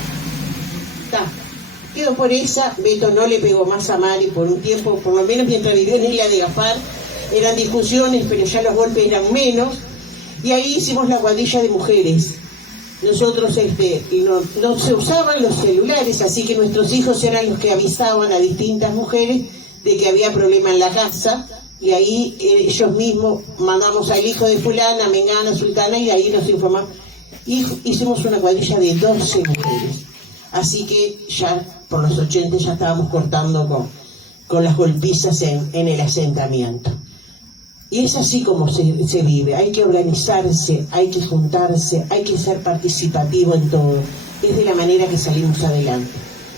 Quedó por esa. Beto no le pegó más a Mari por un tiempo, por lo menos mientras vivió en Isla de Gaspar. Eran discusiones, pero ya los golpes eran menos. Y ahí hicimos la cuadrilla de mujeres. Nosotros no se usaban los celulares, así que nuestros hijos eran los que avisaban a distintas mujeres de que había problema en la casa, y ahí ellos mismos mandamos al hijo de fulana, mengana, sultana, y ahí nos informaban. Y hicimos una cuadrilla de 12 mujeres. Así que ya por los 80 ya estábamos cortando con las golpizas en el asentamiento. Y es así como se vive. Hay que organizarse, hay que juntarse, hay que ser participativo en todo. Es de la manera que salimos adelante.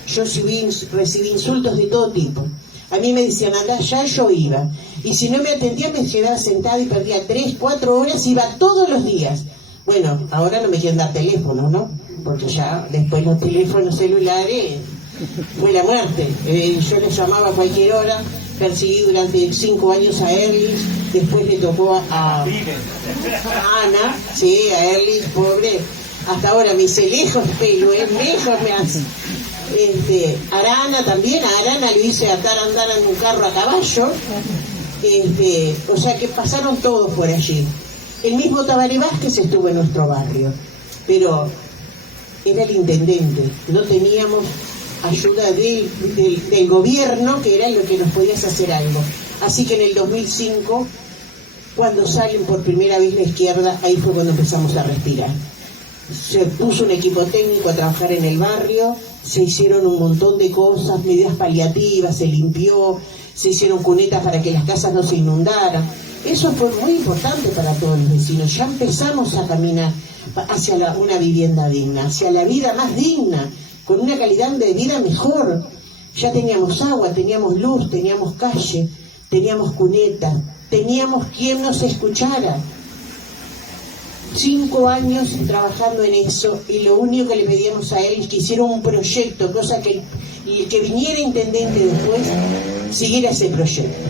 Yo recibí insultos de todo tipo. A mí me decían, anda, ya yo iba. Y si no me atendía, me quedaba sentada y perdía 3, 4 horas, iba todos los días. Bueno, ahora no me quieren dar teléfono, ¿no? Porque ya después los teléfonos celulares fue la muerte. Yo les llamaba a cualquier hora. Perseguí durante 5 años a Erlis, después le tocó a Ana, sí, a Erlis, pobre, hasta ahora me dice, lejos pelo, lejos me hace. Arana también, a Arana lo hice andar en un carro a caballo, o sea que pasaron todos por allí. El mismo Tabaré Vázquez estuvo en nuestro barrio, pero era el intendente, no teníamos ayuda del gobierno, que era lo que nos podía hacer algo. Así que en el 2005, cuando salen por primera vez la izquierda, ahí fue cuando empezamos a respirar. Se puso un equipo técnico a trabajar en el barrio, se hicieron un montón de cosas, medidas paliativas, se limpió, se hicieron cunetas para que las casas no se inundaran. Eso fue muy importante para todos los vecinos. Ya empezamos a caminar hacia una vivienda digna, hacia la vida más digna, con una calidad de vida mejor. Ya teníamos agua, teníamos luz, teníamos calle, teníamos cuneta, teníamos quien nos escuchara. 5 años trabajando en eso, y lo único que le pedíamos a él es que hiciera un proyecto, cosa que el que viniera intendente después siguiera ese proyecto.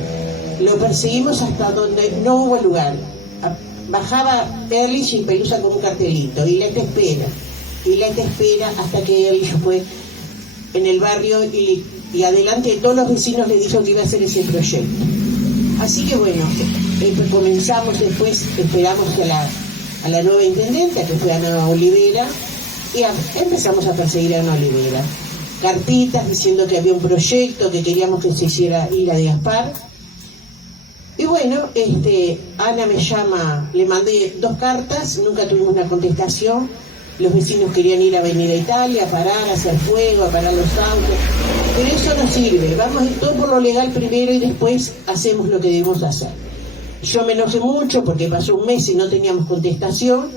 Lo perseguimos hasta donde no hubo lugar. Bajaba Erlich y Pelusa con un cartelito, y la te espera. Y la te espera hasta que él fue en el barrio y adelante de todos los vecinos le dijo que iba a hacer ese proyecto. Así que bueno, comenzamos después, esperamos a la nueva intendente, que fue Ana Olivera, y empezamos a perseguir a Ana Olivera. Cartitas diciendo que había un proyecto, que queríamos que se hiciera Isla de Gaspar. Y bueno, Ana me llama, le mandé 2 cartas, nunca tuvimos una contestación. Los vecinos querían ir a Avenida Italia, a parar, a hacer fuego, a parar los autos. Pero eso no sirve. Vamos a ir todo por lo legal primero y después hacemos lo que debemos hacer. Yo me enojé mucho porque pasó un mes y no teníamos contestación.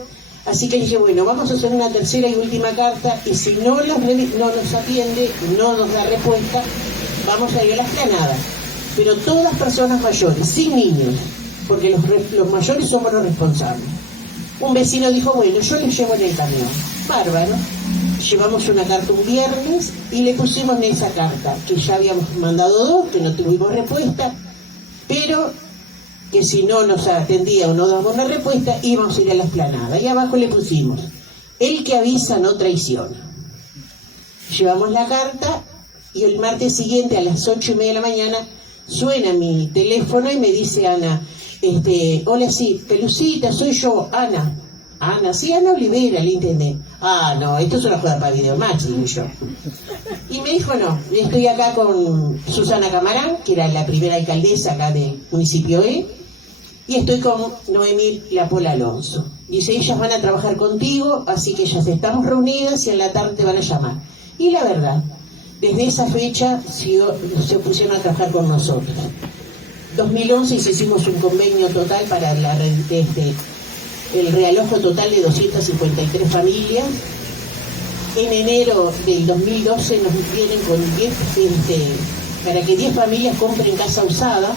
Así que dije, bueno, vamos a hacer una tercera y última carta, y si no nos atiende, no nos da respuesta, vamos a ir a la explanada. Pero todas personas mayores, sin niños, porque los mayores somos los responsables. Un vecino dijo, bueno, yo les llevo en el camión. Bárbaro. Llevamos una carta un viernes y le pusimos en esa carta, que ya habíamos mandado 2, que no tuvimos respuesta, pero que si no nos atendía o no damos la respuesta, íbamos a ir a la explanada. Y abajo le pusimos, el que avisa no traiciona. Llevamos la carta y el martes siguiente a las 8:30 de la mañana suena mi teléfono y me dice Ana, hola, sí, Pelucita, soy yo, Ana. Ana, sí, Ana Olivera, le entendé. Ah, no, esto es una jugada para Videomatch, digo yo. Y me dijo, no, estoy acá con Susana Camarán, que era la primera alcaldesa acá del municipio E, y estoy con Noemí Lapola Alonso. Dice, ellas van a trabajar contigo, así que ellas estamos reunidas y en la tarde te van a llamar. Y la verdad, desde esa fecha se pusieron a trabajar con nosotros. 2011 hicimos un convenio total para el realojo total de 253 familias. En enero del 2012 nos vienen con 10, para que 10 familias compren casa usada.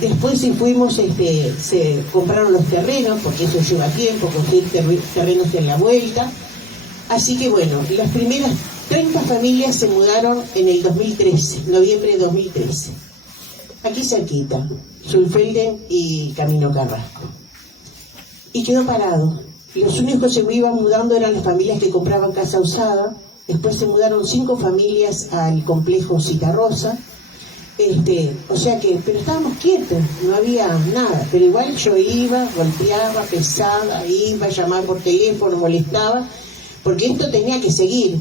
Después se compraron los terrenos, porque eso lleva tiempo, conseguir terrenos en la vuelta. Así que bueno, las primeras 30 familias se mudaron en el 2013, noviembre de 2013. Aquí cerquita, Sulfelden y Camino Carrasco. Y quedó parado. Los únicos que se iban mudando eran las familias que compraban casa usada. Después se mudaron 5 familias al complejo Citarrosa. O sea que, pero estábamos quietos, no había nada, pero igual yo iba, golpeaba, pesaba, iba, llamaba por teléfono, molestaba, porque esto tenía que seguir.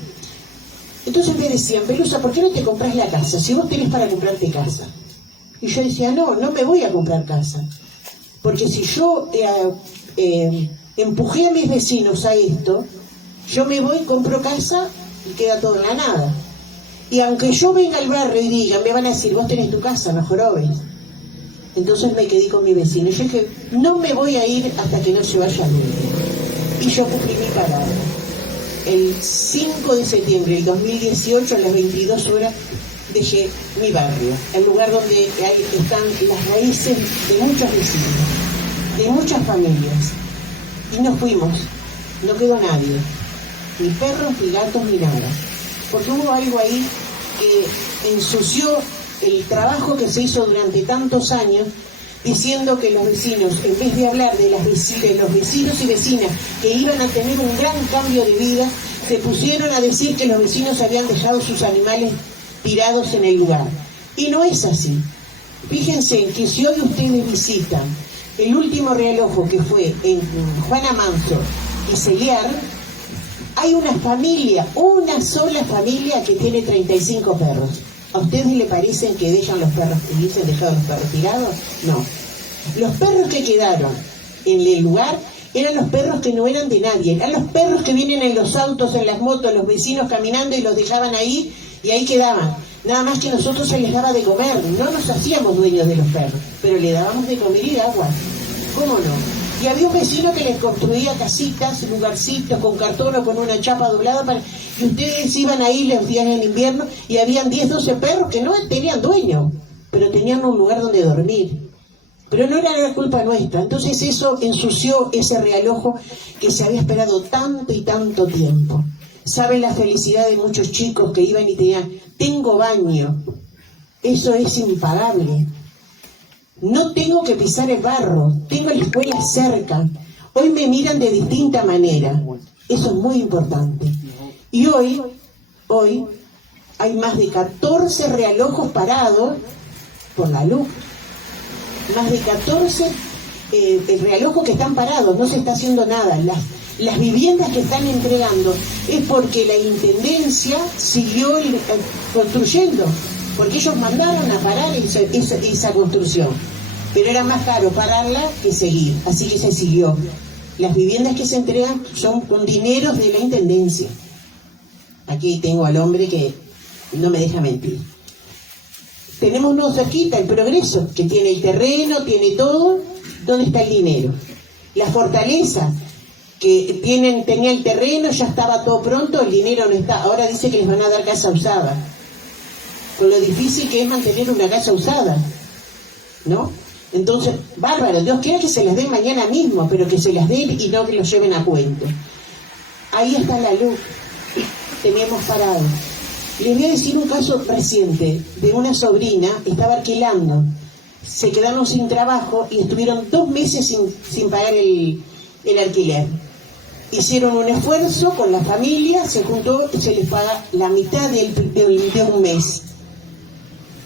Entonces me decían, Pelusa, ¿por qué no te compras la casa? Si vos tenés para comprarte casa. Y yo decía, no me voy a comprar casa, porque si yo empujé a mis vecinos a esto, yo me voy, compro casa y queda todo en la nada. Y aunque yo venga al barrio y diga, me van a decir, vos tenés tu casa, no jorobes. Entonces me quedé con mi vecino. Yo dije, no me voy a ir hasta que no se vaya a luz. Y yo cumplí mi palabra. El 5 de septiembre del 2018, a las 22 horas, dejé mi barrio, el lugar donde están las raíces de muchos vecinos, de muchas familias. Y nos fuimos, no quedó nadie, ni perros, ni gatos, ni nada. Porque hubo algo ahí que ensució el trabajo que se hizo durante tantos años, diciendo que los vecinos, en vez de hablar de los vecinos y vecinas que iban a tener un gran cambio de vida, se pusieron a decir que los vecinos habían dejado sus animales tirados en el lugar. Y no es así. Fíjense que si hoy ustedes visitan el último realojo que fue en Juana Manso y Celiar, hay una familia, una sola familia que tiene 35 perros. ¿A ustedes le parecen que dejan los perros, que hubiesen dejado los perros tirados? No. Los perros que quedaron en el lugar eran los perros que no eran de nadie, eran los perros que vienen en los autos, en las motos, los vecinos caminando y los dejaban ahí y ahí quedaban. Nada más que nosotros se les daba de comer, no nos hacíamos dueños de los perros, pero le dábamos de comer y de agua. ¿Cómo no? Y había un vecino que les construía casitas, lugarcitos con cartón o con una chapa doblada y ustedes iban ahí los días en invierno y habían 10, 12 perros que no tenían dueño, pero tenían un lugar donde dormir. Pero no era la culpa nuestra. Entonces eso ensució ese realojo que se había esperado tanto y tanto tiempo. ¿Saben la felicidad de muchos chicos que iban y tenían, tengo baño? Eso es impagable. No tengo que pisar el barro, tengo la escuela cerca. Hoy me miran de distinta manera. Eso es muy importante. Y hoy hay más de 14 realojos parados por la luz. Más de 14 realojos que están parados, no se está haciendo nada. Las viviendas que están entregando es porque la Intendencia siguió construyendo, porque ellos mandaron a parar esa construcción, pero era más caro pararla que seguir, así que se siguió. Las viviendas que se entregan son con dineros de la Intendencia. Aquí tengo al hombre que no me deja mentir. Tenemos uno cerquita, el Progreso, que tiene el terreno, tiene todo. ¿Dónde está el dinero? La Fortaleza, que tenía el terreno, ya estaba todo pronto, el dinero no está. Ahora dice que les van a dar casa usada. Con lo difícil que es mantener una casa usada, ¿no? Entonces, bárbaro, Dios quiera que se las den mañana mismo, pero que se las den y no que los lleven a cuento. Ahí está la luz. Teníamos parado. Les voy a decir un caso reciente de una sobrina, estaba alquilando, se quedaron sin trabajo y estuvieron 2 meses sin pagar el alquiler. Hicieron un esfuerzo con la familia, se juntó y se les paga la mitad de un mes.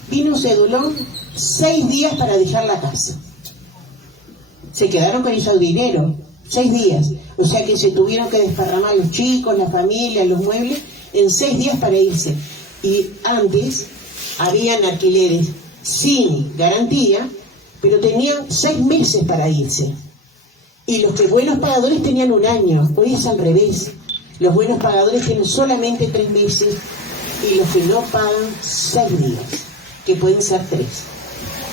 Vino un cedulón, 6 días para dejar la casa. Se quedaron con ese dinero, 6 días. O sea que se tuvieron que desparramar los chicos, la familia, los muebles, en 6 días para irse. Y antes habían alquileres sin garantía, pero tenían 6 meses para irse. Y los que buenos pagadores tenían 1 año. Hoy es al revés. Los buenos pagadores tienen solamente 3 meses y los que no pagan 6 días, que pueden ser 3.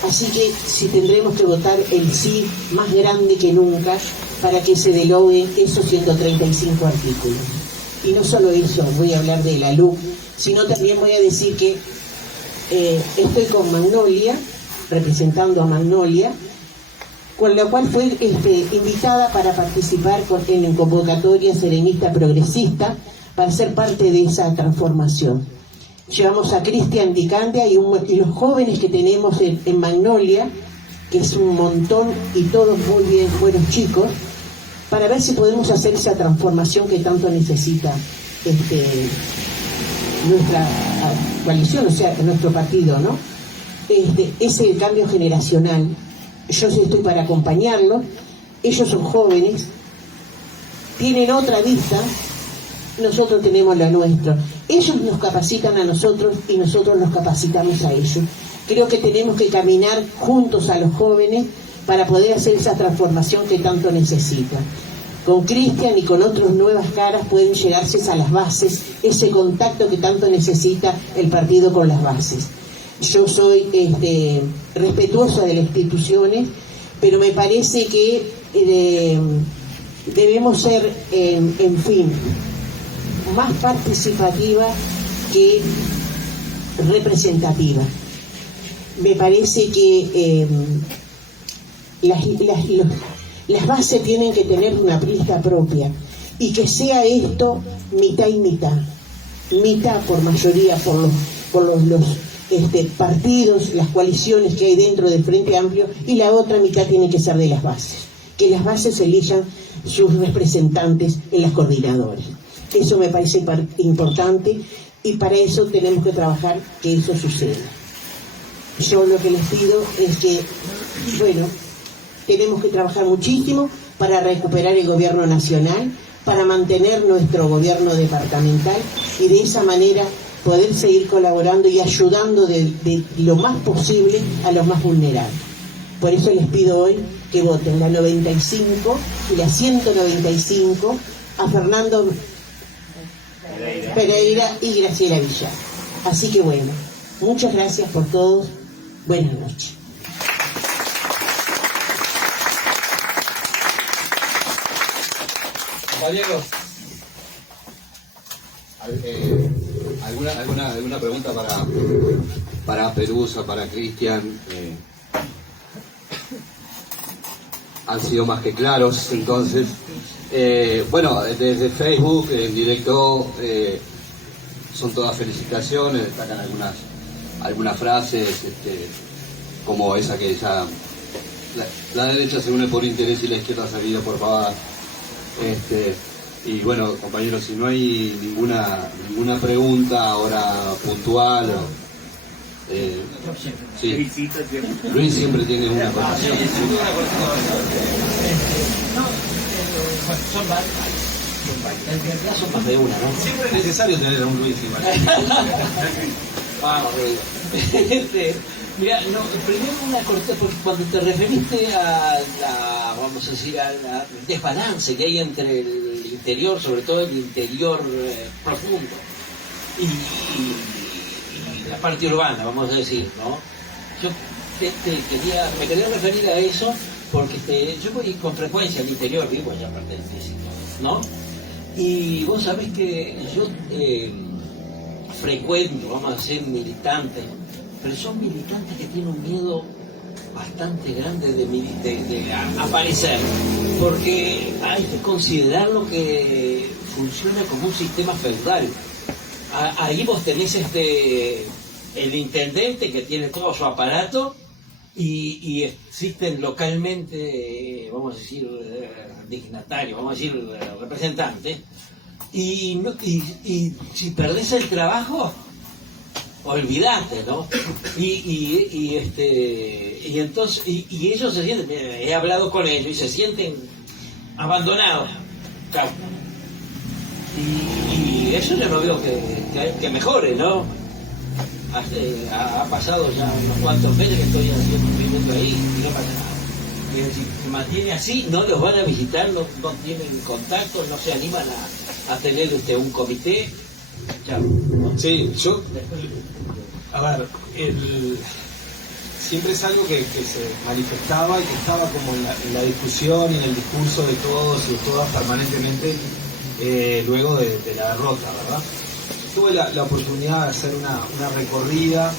Así que si tendremos que votar el sí más grande que nunca para que se deloguen esos 135 artículos. Y no solo eso, voy a hablar de la luz, sino también voy a decir que estoy con Magnolia, representando a Magnolia, con la cual fue invitada para participar en convocatoria serenista progresista para ser parte de esa transformación. Llevamos a Cristian Dicandia y los jóvenes que tenemos en Magnolia, que es un montón y todos muy bien, buenos chicos, para ver si podemos hacer esa transformación que tanto necesita nuestra coalición, o sea, nuestro partido, ¿no? es el cambio generacional. Yo sí estoy para acompañarlos. Ellos son jóvenes, tienen otra vista, nosotros tenemos la nuestra. Ellos nos capacitan a nosotros y nosotros nos capacitamos a ellos. Creo que tenemos que caminar juntos a los jóvenes para poder hacer esa transformación que tanto necesitan. Con Cristian y con otras nuevas caras pueden llegarse a las bases, ese contacto que tanto necesita el partido con las bases. Yo soy respetuosa de las instituciones, pero me parece que debemos ser, en fin, más participativa que representativa. Me parece que las bases tienen que tener una lista propia y que sea esto mitad y mitad. Mitad por mayoría por los partidos, las coaliciones que hay dentro del Frente Amplio, y la otra mitad tiene que ser de las bases. Que las bases elijan sus representantes en las coordinadoras. Eso me parece importante y para eso tenemos que trabajar que eso suceda. Yo lo que les pido es que, bueno, tenemos que trabajar muchísimo para recuperar el gobierno nacional, para mantener nuestro gobierno departamental y de esa manera poder seguir colaborando y ayudando de lo más posible a los más vulnerables. Por eso les pido hoy que voten la 95 y la 195 a Fernando Pereira y Graciela Villar. Así que bueno, muchas gracias por todos. Buenas noches. Compañeros, ¿alguna pregunta para Pelusa, para Cristian? Han sido más que claros, entonces. Bueno, desde Facebook, en directo, son todas felicitaciones, destacan algunas frases, como esa que ya la derecha se une por interés y la izquierda se divide por pavada. Y bueno, compañeros, si no hay ninguna pregunta ahora puntual, sí. Luis siempre tiene una acotación. Son varios. En realidad son más de una, ¿no? Siempre es necesario tener a un Luis igual. Vamos, mira, no, primero una corta, porque cuando te referiste a vamos a decir, al desbalance que hay entre el interior, sobre todo el interior profundo, y la parte urbana, vamos a decir, ¿no? Yo me quería referir a eso porque yo voy con frecuencia al interior, vivo allá aparte del físico, ¿no? Y vos sabés que yo frecuento, vamos a decir, militantes, pero son militantes que tienen un miedo bastante grande de aparecer, porque hay que considerarlo que funciona como un sistema feudal. Ahí vos tenés el intendente que tiene todo su aparato y existen localmente, vamos a decir, dignatarios, vamos a decir, representantes, y si perdés el trabajo, olvidate, ¿no? Y entonces ellos se sienten, he hablado con ellos y se sienten abandonados, claro. Y eso yo no veo que mejore, ¿no? Ha pasado ya unos cuantos meses que estoy haciendo un movimiento ahí y no pasa nada. Y si se mantiene así, no los van a visitar, no tienen contacto, no se animan a tener un comité. Ya, ¿no? Sí, yo, a ver, siempre es algo que se manifestaba y que estaba como en la discusión y en el discurso de todos y de todas permanentemente luego de la derrota, ¿verdad? Tuve la oportunidad de hacer una recorrida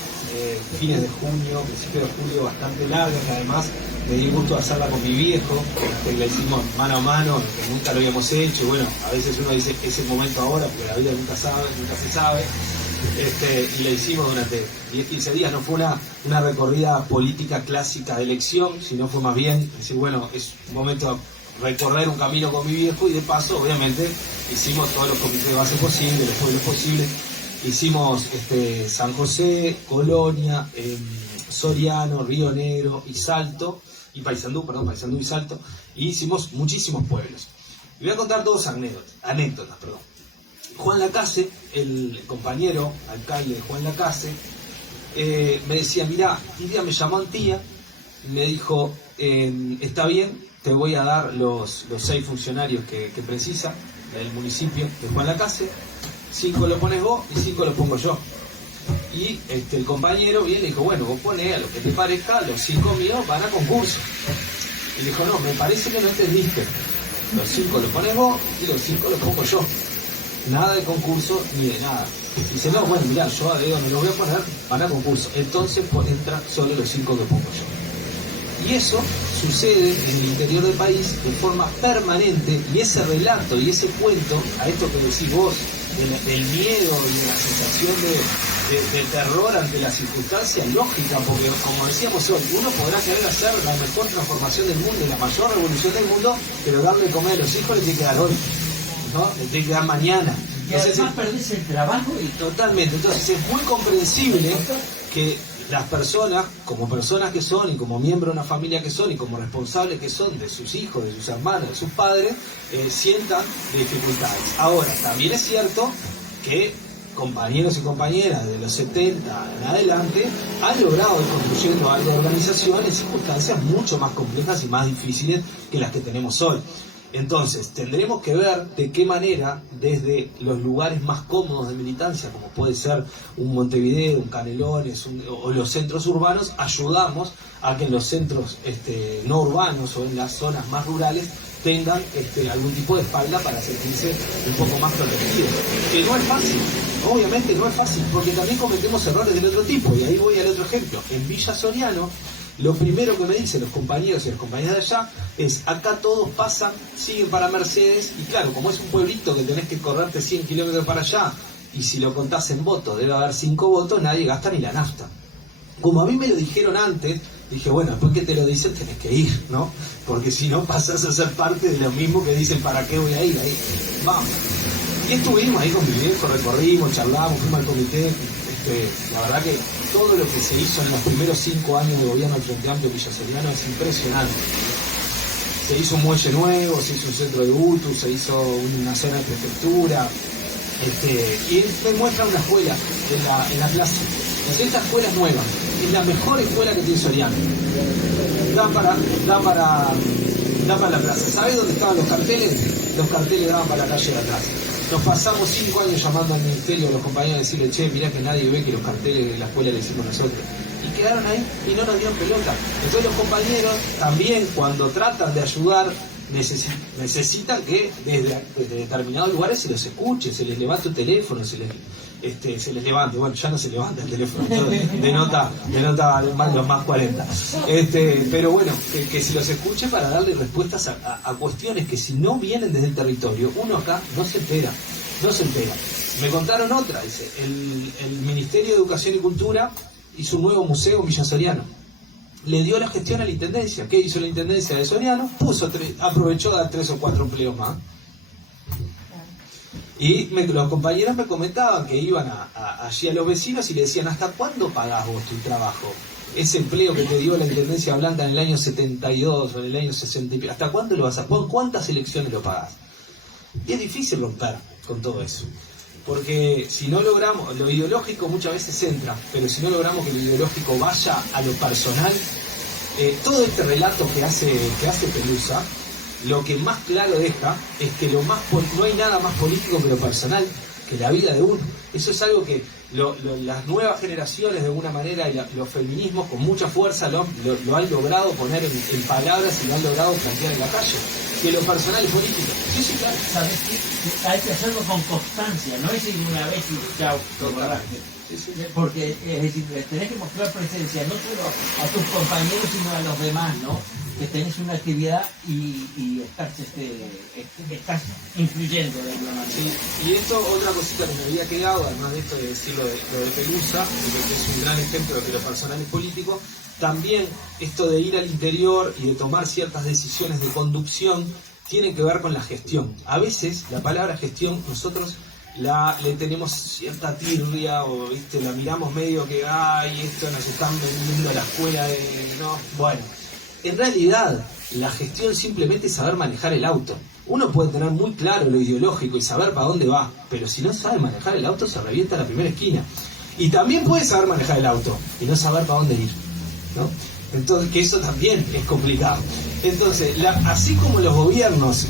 fines de junio, principios de julio, bastante larga, que además me di gusto de hacerla con mi viejo, que la hicimos mano a mano, que nunca lo habíamos hecho, y bueno, a veces uno dice que es el momento ahora, porque la vida nunca se sabe, y la hicimos durante 10-15 días. No fue una recorrida política clásica de elección, sino fue más bien decir, bueno, es un momento de recorrer un camino con mi viejo, y de paso, obviamente, hicimos todos los comités de base posibles, los pueblos posibles. Hicimos San José, Colonia, Soriano, Río Negro y Salto, y Paysandú y Salto, y hicimos muchísimos pueblos. Y voy a contar dos anécdotas. Juan Lacase, el compañero alcalde de Juan Lacase, me decía, mirá, un día me llamó Antía y me dijo, está bien, te voy a dar los 6 funcionarios que precisa del municipio de Juan Lacase, 5 lo pones vos y 5 lo pongo yo. Y el compañero viene y dijo, bueno, vos ponés a lo que te parezca, los 5 míos van a concurso. Y dijo, no, me parece que no entendiste. Los 5 los pones vos y los 5 los pongo yo. Nada de concurso ni de nada. Dice, no, bueno, mirá, yo a Diego me los voy a poner, van a concurso. Entonces entran solo los 5 que pongo yo. Y eso sucede en el interior del país de forma permanente, y ese relato y ese cuento, a esto que decís vos, del miedo y de la sensación de terror ante las circunstancias lógicas, porque como decíamos hoy, uno podrá querer hacer la mejor transformación del mundo, la mayor revolución del mundo, pero darle de comer a los hijos le tiene que dar hoy, ¿no? Le tiene que dar mañana. Y además perdés el trabajo y... Totalmente. Entonces es muy comprensible que las personas, como personas que son y como miembros de una familia que son y como responsables que son de sus hijos, de sus hermanos, de sus padres, sientan dificultades. Ahora, también es cierto que compañeros y compañeras de los 70 en adelante han logrado ir construyendo algo de organización en circunstancias mucho más complejas y más difíciles que las que tenemos hoy. Entonces, tendremos que ver de qué manera, desde los lugares más cómodos de militancia, como puede ser un Montevideo, un Canelones o los centros urbanos, ayudamos a que en los centros no urbanos o en las zonas más rurales tengan algún tipo de espalda para sentirse un poco más protegidos. Que no es fácil, obviamente no es fácil, porque también cometemos errores del otro tipo, y ahí voy al otro ejemplo. En Villa Soriano, lo primero que me dicen los compañeros y las compañeras de allá es, acá todos pasan, siguen para Mercedes, y claro, como es un pueblito que tenés que correrte 100 kilómetros para allá, y si lo contás en votos, debe haber 5 votos, nadie gasta ni la nafta. Como a mí me lo dijeron antes, dije, bueno, después que te lo dicen tenés que ir, ¿no? Porque si no pasás a ser parte de lo mismo que dicen, ¿para qué voy a ir? Ahí, vamos. Y estuvimos ahí con mi viejo, recorrimos, charlamos, fuimos al comité. La verdad que todo lo que se hizo en los primeros 5 años de gobierno del Frente Amplio Villa Soriano es impresionante. Se hizo un muelle nuevo, se hizo un centro de UTU, se hizo una zona de prefectura, y me muestra una escuela en la plaza. Entonces, esta escuela es nueva, es la mejor escuela que tiene Soriano. Da para la plaza. ¿Sabés dónde estaban los carteles? Los carteles daban para la calle de atrás. Nos pasamos 5 años llamando al ministerio a los compañeros a decirle, che, mirá que nadie ve que los carteles de la escuela le hicimos nosotros. Y quedaron ahí y no nos dieron pelota. Entonces los compañeros también, cuando tratan de ayudar, necesitan que desde determinados lugares se los escuche, se les levante un teléfono, se les levante. Bueno, ya no se levanta el teléfono, denota los más 40. Pero bueno, que se los escuche para darle respuestas a cuestiones que si no vienen desde el territorio, uno acá no se entera. Me contaron otra, dice, el Ministerio de Educación y Cultura hizo un nuevo museo en Villa Soriano. Le dio la gestión a la intendencia. ¿Qué hizo la intendencia de Soriano? Aprovechó de dar 3 o 4 empleos más. Y los compañeros me comentaban que iban allí a los vecinos y le decían, ¿hasta cuándo pagás vos tu trabajo? Ese empleo que te dio la Intendencia Blanca en el año 72 o en el año 60, ¿hasta cuándo lo vas a pagar? ¿Cuántas elecciones lo pagás? Y es difícil romper con todo eso. Porque si no logramos, lo ideológico muchas veces entra, pero si no logramos que lo ideológico vaya a lo personal, todo este relato que hace Pelusa, lo que más claro deja es que no hay nada más político que lo personal, que la vida de uno. Eso es algo que las nuevas generaciones, de alguna manera, y los feminismos con mucha fuerza lo han logrado poner en palabras y lo han logrado plantear en la calle. Que lo personal es político. Sí, claro. ¿Sabes qué? Hay que hacerlo con constancia, no es ir una vez y chao, porque es decir, tenés que mostrar presencia no solo a tus compañeros sino a los demás, ¿no? Que tenés una actividad y estás influyendo de alguna manera. Sí. Y esto, otra cosita que me había quedado, además de esto de decir lo de Pelusa, que es un gran ejemplo de que lo personal es político, también esto de ir al interior y de tomar ciertas decisiones de conducción tiene que ver con la gestión. A veces la palabra gestión nosotros le tenemos cierta tirria o viste, la miramos medio que ay, esto nos están vendiendo la escuela de no, bueno, en realidad la gestión simplemente es saber manejar el auto. Uno puede tener muy claro lo ideológico y saber para dónde va, pero si no sabe manejar el auto se revienta a la primera esquina. Y también puede saber manejar el auto y no saber para dónde ir, ¿no? Entonces, que eso también es complicado. Entonces, así como los gobiernos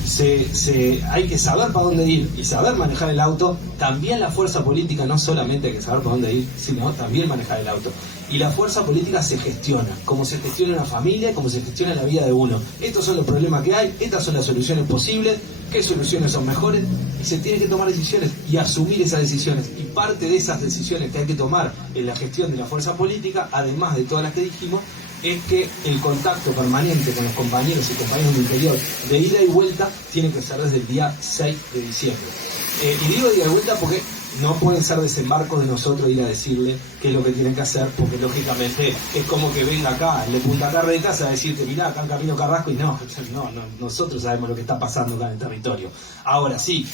hay que saber para dónde ir y saber manejar el auto, también la fuerza política no solamente hay que saber para dónde ir, sino también manejar el auto. Y la fuerza política se gestiona, como se gestiona una familia, como se gestiona la vida de uno. Estos son los problemas que hay, estas son las soluciones posibles, qué soluciones son mejores, y se tienen que tomar decisiones y asumir esas decisiones. Y parte de esas decisiones que hay que tomar en la gestión de la fuerza política, además de todas las que dijimos, es que el contacto permanente con los compañeros y compañeros del interior de ida y vuelta tiene que ser desde el día 6 de diciembre. Y digo de ida y vuelta porque no pueden ser desembarcos de nosotros ir a decirle qué es lo que tienen que hacer, porque lógicamente es como que venga acá, el de Punta Carretas, a decirte, mirá, acá en Camino Carrasco, y no, nosotros sabemos lo que está pasando acá en el territorio. Ahora sí,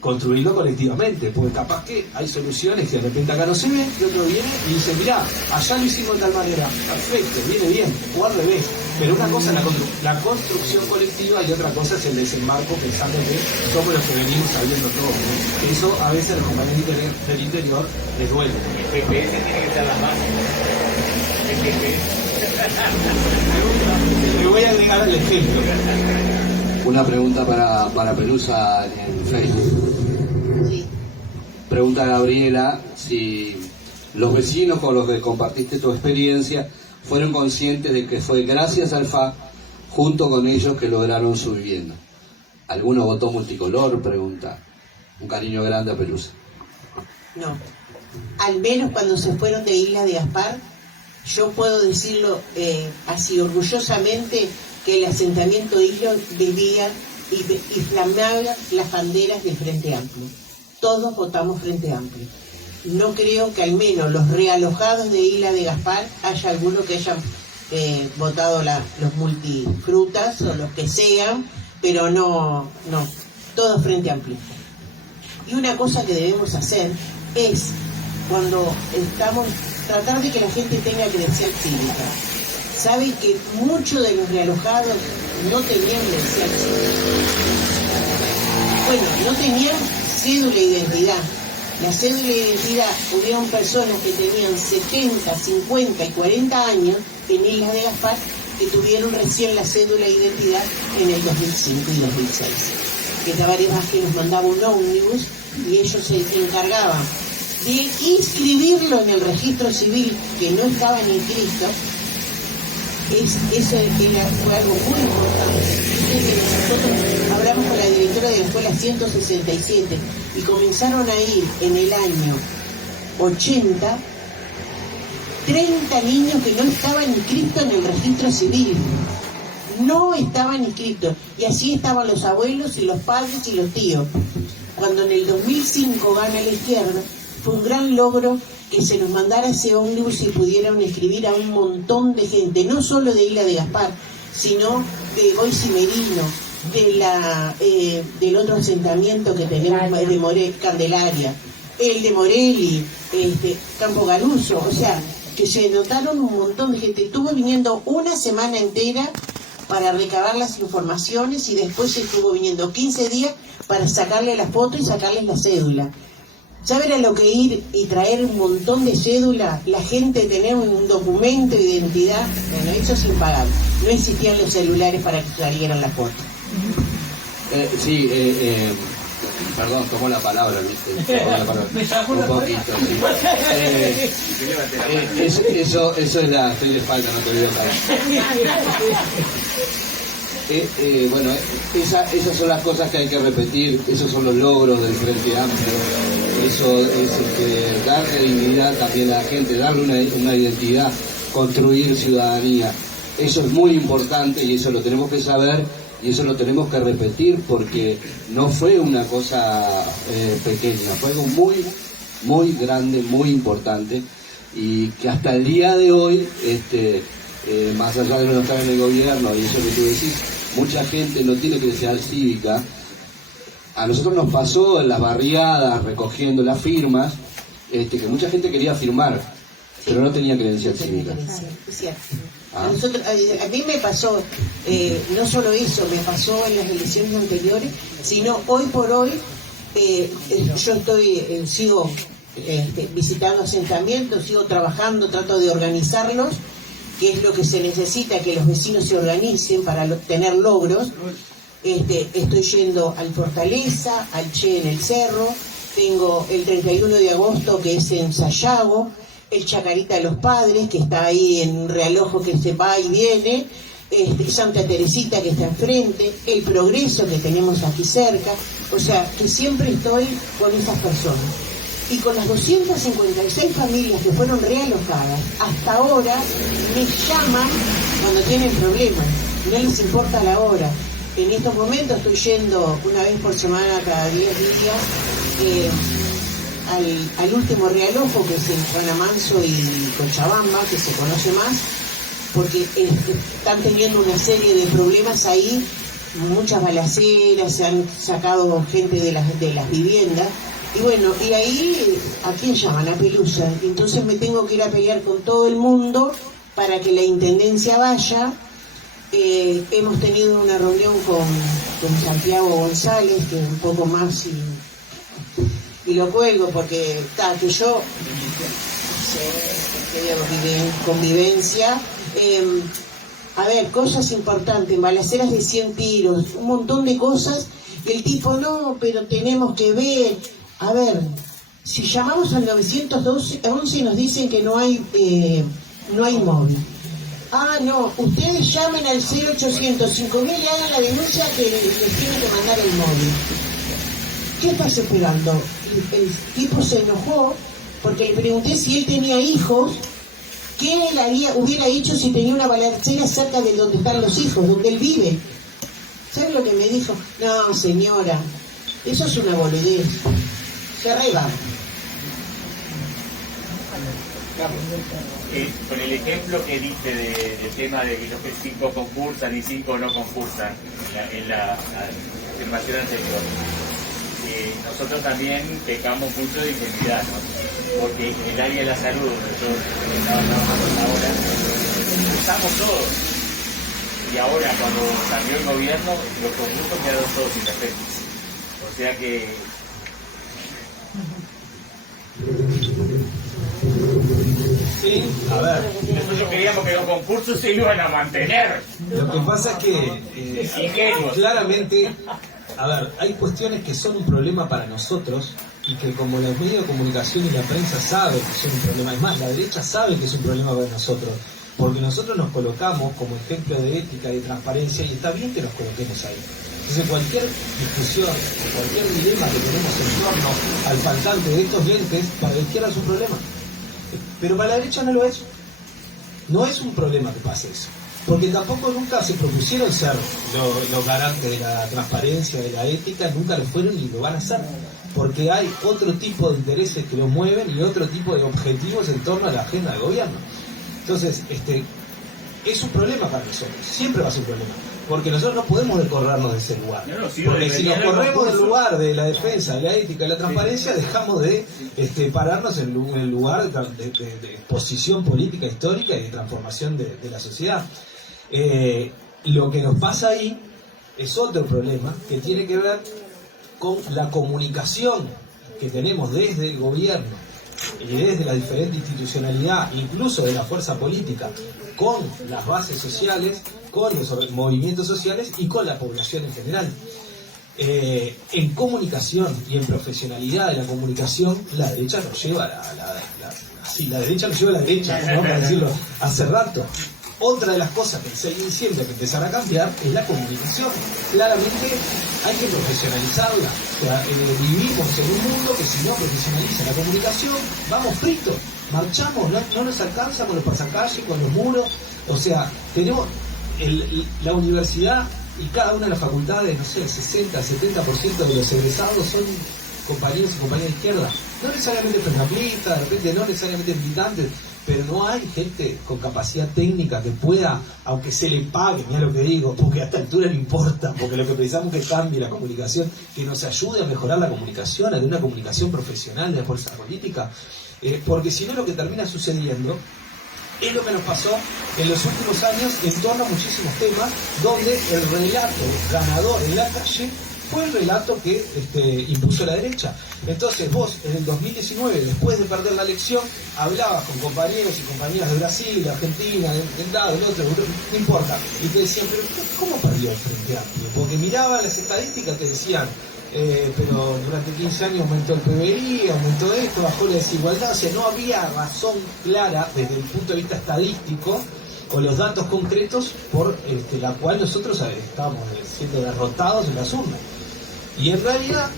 construirlo colectivamente, porque capaz que hay soluciones que de repente acá no se ven, y otro viene y dice, mirá, allá lo hicimos de tal manera, perfecto, viene bien, o al revés, pero una cosa es la construcción colectiva y otra cosa es el desembarco pensando que somos los que venimos sabiendo todo, ¿no? Que eso a veces a los compañeros del interior les duele. El GPS tiene que ser la base. El GPS. Le voy a agregar el ejemplo. Una pregunta para Pelusa en Facebook. Sí. Pregunta Gabriela si los vecinos con los que compartiste tu experiencia fueron conscientes de que fue gracias al FA junto con ellos que lograron su vivienda. ¿Alguno votó multicolor? Pregunta. Un cariño grande a Pelusa. No. Al menos cuando se fueron de Isla de Gaspar, yo puedo decirlo así orgullosamente, que el asentamiento Isla vivía y flamaba las banderas del Frente Amplio. Todos votamos Frente Amplio. No creo que al menos los realojados de Isla de Gaspar haya alguno que hayan votado los multifrutas o los que sean, pero no, todos Frente Amplio. Y una cosa que debemos hacer es, cuando estamos, tratar de que la gente tenga credencial cívica. Saben que muchos de los realojados no tenían credencial cívica. Bueno, no tenían cédula de identidad. La cédula de identidad, hubieron personas que tenían 70, 50 y 40 años en Islas de Gaspar que tuvieron recién la cédula de identidad en el 2005 y 2006. Que Tabaré Vázquez nos mandaba un ómnibus y ellos se encargaban de inscribirlo en el registro civil que no estaban inscritos. Eso fue algo muy importante. Nosotros hablamos con la directora de la escuela 167 y comenzaron a ir en el año 80 30 niños que no estaban inscritos en el registro civil. No estaban inscritos. Y así estaban los abuelos y los padres y los tíos. Cuando en el 2005 gana la izquierda, fue un gran logro que se nos mandara ese ómnibus y pudieran escribir a un montón de gente, no solo de Isla de Gaspar, sino de Goiz y Merino, del otro asentamiento que tenemos de Candelaria, el de Morelli, Campo Galuso, o sea, que se notaron un montón de gente. Estuvo viniendo una semana entera para recabar las informaciones y después estuvo viniendo 15 días para sacarle la foto y sacarles la cédula. ¿Saben a lo que ir y traer un montón de cédula? La gente tener un documento de identidad, bueno, eso sin pagar. No existían los celulares para que salieran las fotos. Sí, perdón, tomó la palabra, ¿viste? Tomó la palabra. Un poquito, sí. Eso es la estoy de falta, no te olvides. Bueno, esas son las cosas que hay que repetir, esos son los logros del Frente Amplio, eso es darle dignidad también a la gente, darle una identidad, construir ciudadanía. Eso es muy importante y eso lo tenemos que saber y eso lo tenemos que repetir porque no fue una cosa pequeña, fue algo muy, muy grande, muy importante y que hasta el día de hoy, más allá de no estar en el gobierno y eso que tú decís, mucha gente no tiene credencial cívica a nosotros nos pasó en las barriadas, recogiendo las firmas, que mucha gente quería firmar, pero no tenía credencial cívica. Es cierto. A mí me pasó, no solo eso, me pasó en las elecciones anteriores, sino hoy por hoy, yo sigo visitando asentamientos, sigo trabajando, trato de organizarlos, que es lo que se necesita, que los vecinos se organicen para tener logros. Estoy yendo al Fortaleza, al Che en el Cerro, tengo el 31 de agosto que es en Sayago, el Chacarita de los Padres, que está ahí en un realojo que se va y viene, Santa Teresita que está enfrente, el Progreso que tenemos aquí cerca, o sea, que siempre estoy con esas personas. Y con las 256 familias que fueron realojadas, hasta ahora me llaman cuando tienen problemas, no les importa la hora. En estos momentos estoy yendo una vez por semana, cada 10 días, al último realojo, que es en Juan Amanso y Cochabamba, que se conoce más, porque están teniendo una serie de problemas ahí, muchas balaceras, se han sacado gente de las viviendas, y bueno, y ahí, ¿a quién llaman? A Pelusa. Entonces me tengo que ir a pelear con todo el mundo para que la Intendencia vaya. Hemos tenido una reunión con Santiago González, que un poco más, y lo cuelgo porque que yo convivencia. A ver, cosas importantes, balaceras de 100 tiros, un montón de cosas, y el tipo, no, pero tenemos que ver. A ver, si llamamos al 911 y nos dicen que no hay móvil. Ah, no, ustedes llamen al 0800 5000 y hagan la denuncia que les tienen que mandar el móvil. ¿Qué estás esperando? El tipo se enojó porque le pregunté si él tenía hijos, qué él hubiera hecho si tenía una balacera cerca de donde están los hijos, donde él vive. ¿Sabes lo que me dijo? No, señora, eso es una boludez. Se reba. Con el ejemplo que diste del tema de que los 5 concursan y 5 no concursan en la afirmación anterior, nosotros también pecamos mucho de ingenuidad, ¿no? Porque en el área de la salud, donde yo estaba trabajando ahora, usamos todos. Y ahora, cuando cambió el gobierno, los concursos quedaron todos sin efecto. O sea que... Sí, a ver. Nosotros creíamos que los concursos se iban a mantener. Lo que pasa es que claramente, a ver, hay cuestiones que son un problema para nosotros y que como los medios de comunicación y la prensa saben que son un problema, es más, la derecha sabe que es un problema para nosotros, porque nosotros nos colocamos como ejemplo de ética y de transparencia y está bien que nos coloquemos ahí. Entonces cualquier discusión, cualquier dilema que tenemos en torno al faltante de estos lentes, para la izquierda es un problema. Pero para la derecha no lo es. No es un problema que pase eso. Porque tampoco nunca se propusieron ser los garantes de la transparencia, de la ética, nunca lo fueron ni lo van a ser. Porque hay otro tipo de intereses que los mueven y otro tipo de objetivos en torno a la agenda del gobierno. Entonces, es un problema para nosotros. Siempre va a ser un problema. Porque nosotros no podemos recorrernos de ese lugar. Porque si nos corremos del lugar de la defensa, de la ética y la transparencia, dejamos de pararnos en el lugar de posición política histórica y de transformación de la sociedad. Lo que nos pasa ahí es otro problema que tiene que ver con la comunicación que tenemos desde el gobierno y desde la diferente institucionalidad, incluso de la fuerza política, con las bases sociales, con los movimientos sociales y con la población en general. En comunicación y en profesionalidad de la comunicación, la derecha nos lleva la derecha nos lleva a la derecha, como vamos a decirlo, hace rato. Otra de las cosas que el 6 de diciembre que empezar a cambiar es la comunicación. Claramente hay que profesionalizarla. O sea, vivimos en un mundo que si no profesionaliza la comunicación, vamos fritos, marchamos, no nos alcanza con los pasacalles, con los muros. O sea, tenemos la universidad y cada una de las facultades, no sé, el 60-70% de los egresados son compañeros y compañeras de izquierda. No necesariamente pernambucanistas, de repente no necesariamente militantes, pero no hay gente con capacidad técnica que pueda, aunque se le pague, mira lo que digo, porque a esta altura no importa, porque lo que pensamos es que cambie la comunicación, que nos ayude a mejorar la comunicación, a una comunicación profesional de la fuerza política, porque si no lo que termina sucediendo es lo que nos pasó en los últimos años en torno a muchísimos temas, donde el relato ganador en la calle fue el relato que impuso la derecha. Entonces vos en el 2019, después de perder la elección, hablabas con compañeros y compañeras de Brasil, de Argentina, del lado, del otro, no importa, y te decían, pero ¿cómo perdió el Frente Amplio? Porque miraban las estadísticas, te decían, pero durante 15 años aumentó el PBI, aumentó esto, bajó la desigualdad, o sea, no había razón clara desde el punto de vista estadístico o los datos concretos por la cual nosotros estábamos siendo derrotados en las urnas. Y en realidad,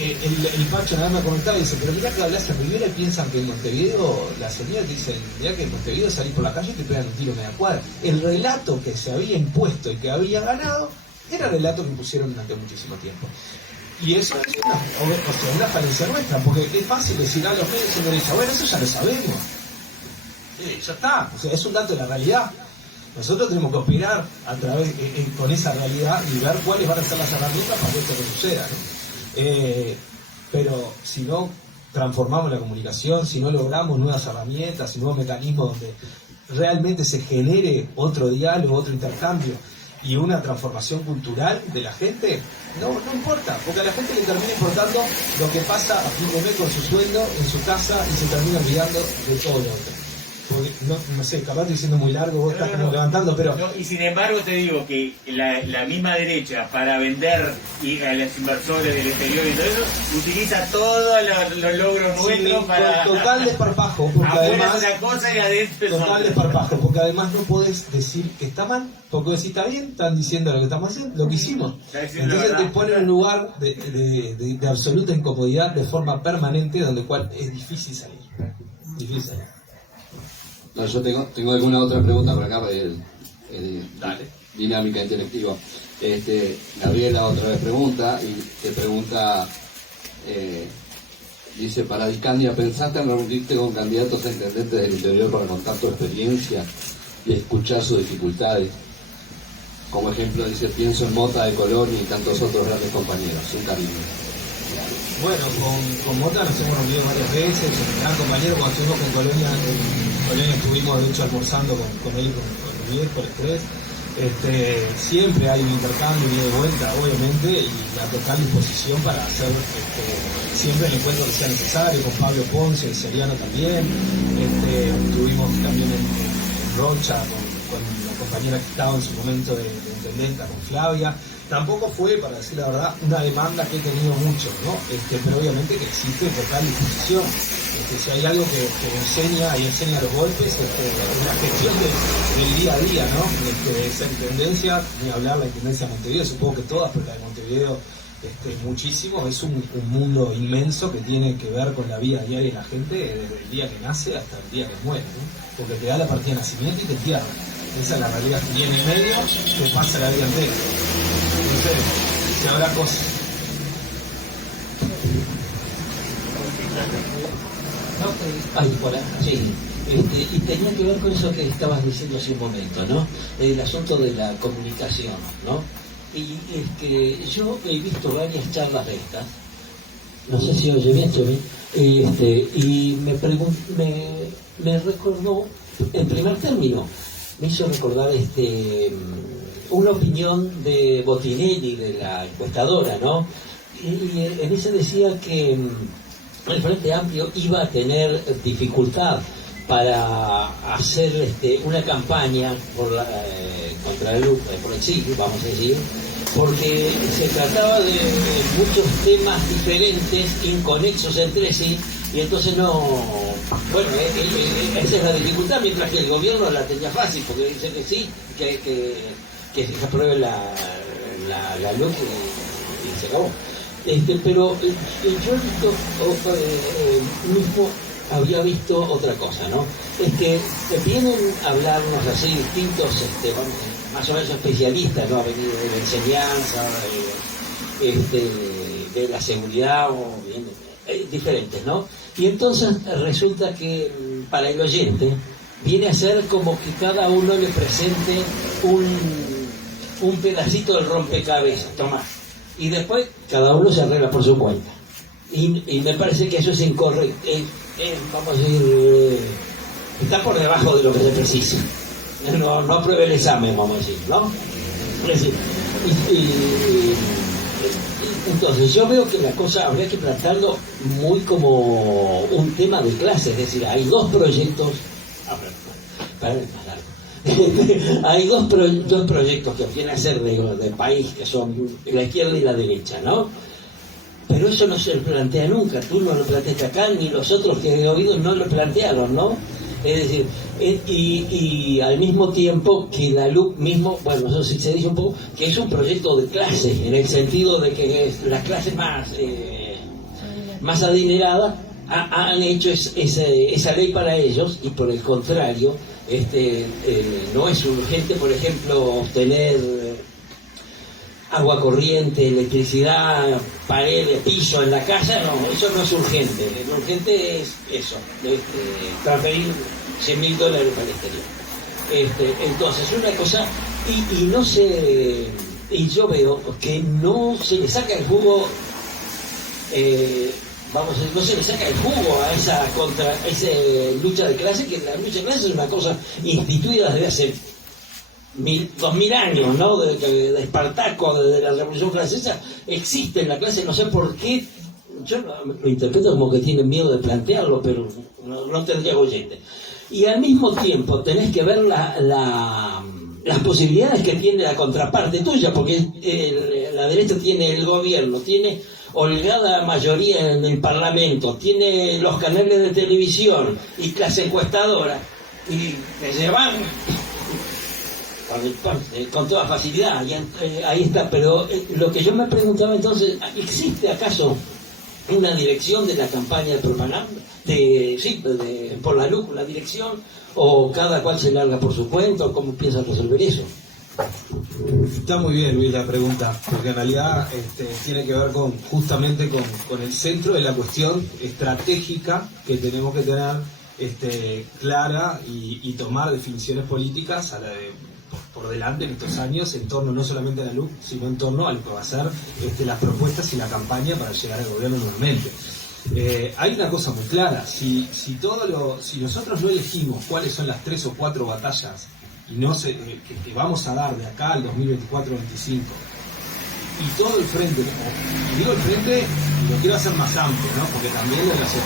el Pacho nada más me comentaba y dice, pero mirá que hablas en Rivera y piensan que en Montevideo, la señora te dice, mirá que en Montevideo salís por la calle y te pegan un tiro en media cuadra. El relato que se había impuesto y que había ganado era el relato que impusieron durante muchísimo tiempo. Y eso es una falencia nuestra, porque es fácil decir a los medios y dicen, bueno, eso ya lo sabemos. Ya está, o sea, es un dato de la realidad. Nosotros tenemos que operar a través con esa realidad y ver cuáles van a ser las herramientas para que esto no suceda, ¿no? Pero si no transformamos la comunicación, si no logramos nuevas herramientas y nuevos mecanismos donde realmente se genere otro diálogo, otro intercambio y una transformación cultural de la gente, no importa, porque a la gente le termina importando lo que pasa a fin de mes con su sueldo en su casa y se termina olvidando de todo lo otro. Porque, no sé, capaz estoy siendo muy largo, vos estás como levantando, pero... No, y sin embargo te digo que la misma derecha, para vender a los inversores del exterior y todo eso, utiliza todos los logros nuestros para... Con total desparpajo, porque afuera además... es una cosa y adentro es total otra. desparpajo, porque además no podés decir que está mal, porque si está bien, están diciendo lo que estamos haciendo, lo que hicimos. Entonces te ponen en un lugar de absoluta incomodidad de forma permanente, donde cual es difícil salir. Difícil salir. No, yo tengo alguna otra pregunta por acá, Dale. Dinámica intelectiva. Gabriela otra vez pregunta, y te pregunta, dice, para Dicandia, ¿pensaste en reunirte con candidatos a intendentes del interior para contar tu experiencia y escuchar sus dificultades? Como ejemplo, dice, pienso en Mota de Colón y tantos otros grandes compañeros. Un cariño. Bueno, con Mota nos hemos reunido varias veces, un gran compañero. Cuando estuvimos con Colonia, estuvimos de hecho almorzando con él y con Luis, por estrés. Siempre hay un intercambio y de vuelta, obviamente, y la total disposición para hacer siempre el encuentro que sea necesario, con Pablo Ponce, el Seriano también. Estuvimos también en Rocha con la compañera que estaba en su momento de intendenta, con Flavia. Tampoco fue, para decir la verdad, una demanda que he tenido mucho, ¿no? Pero obviamente que existe total disposición. Si hay algo que enseña y enseña los golpes, es la gestión del día a día, ¿no? Esa intendencia, ni hablar la intendencia de Montevideo, supongo que todas, pero la de Montevideo muchísimo, es un mundo inmenso que tiene que ver con la vida diaria de la gente desde el día que nace hasta el día que muere, ¿no? Porque te da la partida de nacimiento y te entierra. Esa es la realidad. Y en el medio te pasa la vida entera. Entonces, se habrá cosas. Sí. Y tenía que ver con eso que estabas diciendo hace un momento, ¿no? El asunto de la comunicación, ¿no? Y es que yo he visto varias charlas de estas, no sé si oye bien, y me recordó, en primer término, me hizo recordar una opinión de Botinelli, de la encuestadora, ¿no? Y en ese decía que el Frente Amplio iba a tener dificultad para hacer una campaña contra por el sí, vamos a decir, porque se trataba de muchos temas diferentes, inconexos entre sí, y entonces esa es la dificultad, mientras que el gobierno la tenía fácil, porque dice que sí, que se apruebe la luz y se acabó. Pero yo mismo había visto otra cosa, ¿no? Es que vienen a hablarnos así distintos, más o menos especialistas, ¿no? Ha venido de la enseñanza, de la seguridad, diferentes, ¿no? Y entonces resulta que para el oyente, viene a ser como que cada uno le presente un pedacito del rompecabezas, tomá. Y después cada uno se arregla por su cuenta. Y me parece que eso es incorrecto, vamos a decir, está por debajo de lo que se precisa. No apruebe el examen, vamos a decir, ¿no? Es decir, entonces yo veo que la cosa habría que plantearlo muy como un tema de clase, es decir, hay dos proyectos, hay dos proyectos que vienen a ser de país, que son la izquierda y la derecha, ¿no? Pero eso no se plantea nunca, tú no lo planteaste acá, ni los otros que he oído no lo plantearon, ¿no? Es decir, y al mismo tiempo que la LUC mismo, bueno, eso sí se dice un poco, que es un proyecto de clase, en el sentido de que las clases más adineradas han hecho esa ley para ellos, y por el contrario, no es urgente, por ejemplo, obtener agua corriente, electricidad, paredes, piso en la casa, no, eso no es urgente. Lo urgente es eso, transferir $100.000 para el exterior. Entonces, una cosa, y no se, y yo veo que no se le saca el jugo, no se le saca el jugo a esa lucha de clase, que la lucha de clase es una cosa instituida desde hace 2000 años, ¿no? De Espartaco, desde la Revolución Francesa, existe en la clase, no sé por qué, yo lo interpreto como que tienen miedo de plantearlo, pero no tendría oyente. Y al mismo tiempo tenés que ver las posibilidades que tiene la contraparte tuya, porque la derecha tiene el gobierno, tiene holgada mayoría en el Parlamento, tiene los canales de televisión y las encuestadoras, y te llevan con toda facilidad, y ahí está. Pero lo que yo me preguntaba entonces, ¿existe acaso una dirección de la campaña de propaganda? Por la LUC, la dirección, o cada cual se larga por su cuenta, o cómo piensan resolver eso. Está muy bien, Luis, la pregunta, porque en realidad tiene que ver justamente con el centro de la cuestión estratégica que tenemos que tener clara y tomar definiciones políticas por delante en estos años, en torno no solamente a la LUC, sino en torno a lo que va a ser las propuestas y la campaña para llegar al gobierno nuevamente. Hay una cosa muy clara, si nosotros no elegimos cuáles son las 3 o 4 batallas y que vamos a dar de acá al 2024-25, y todo el frente, y digo el frente, lo quiero hacer más amplio, ¿no? Porque también de las 700.000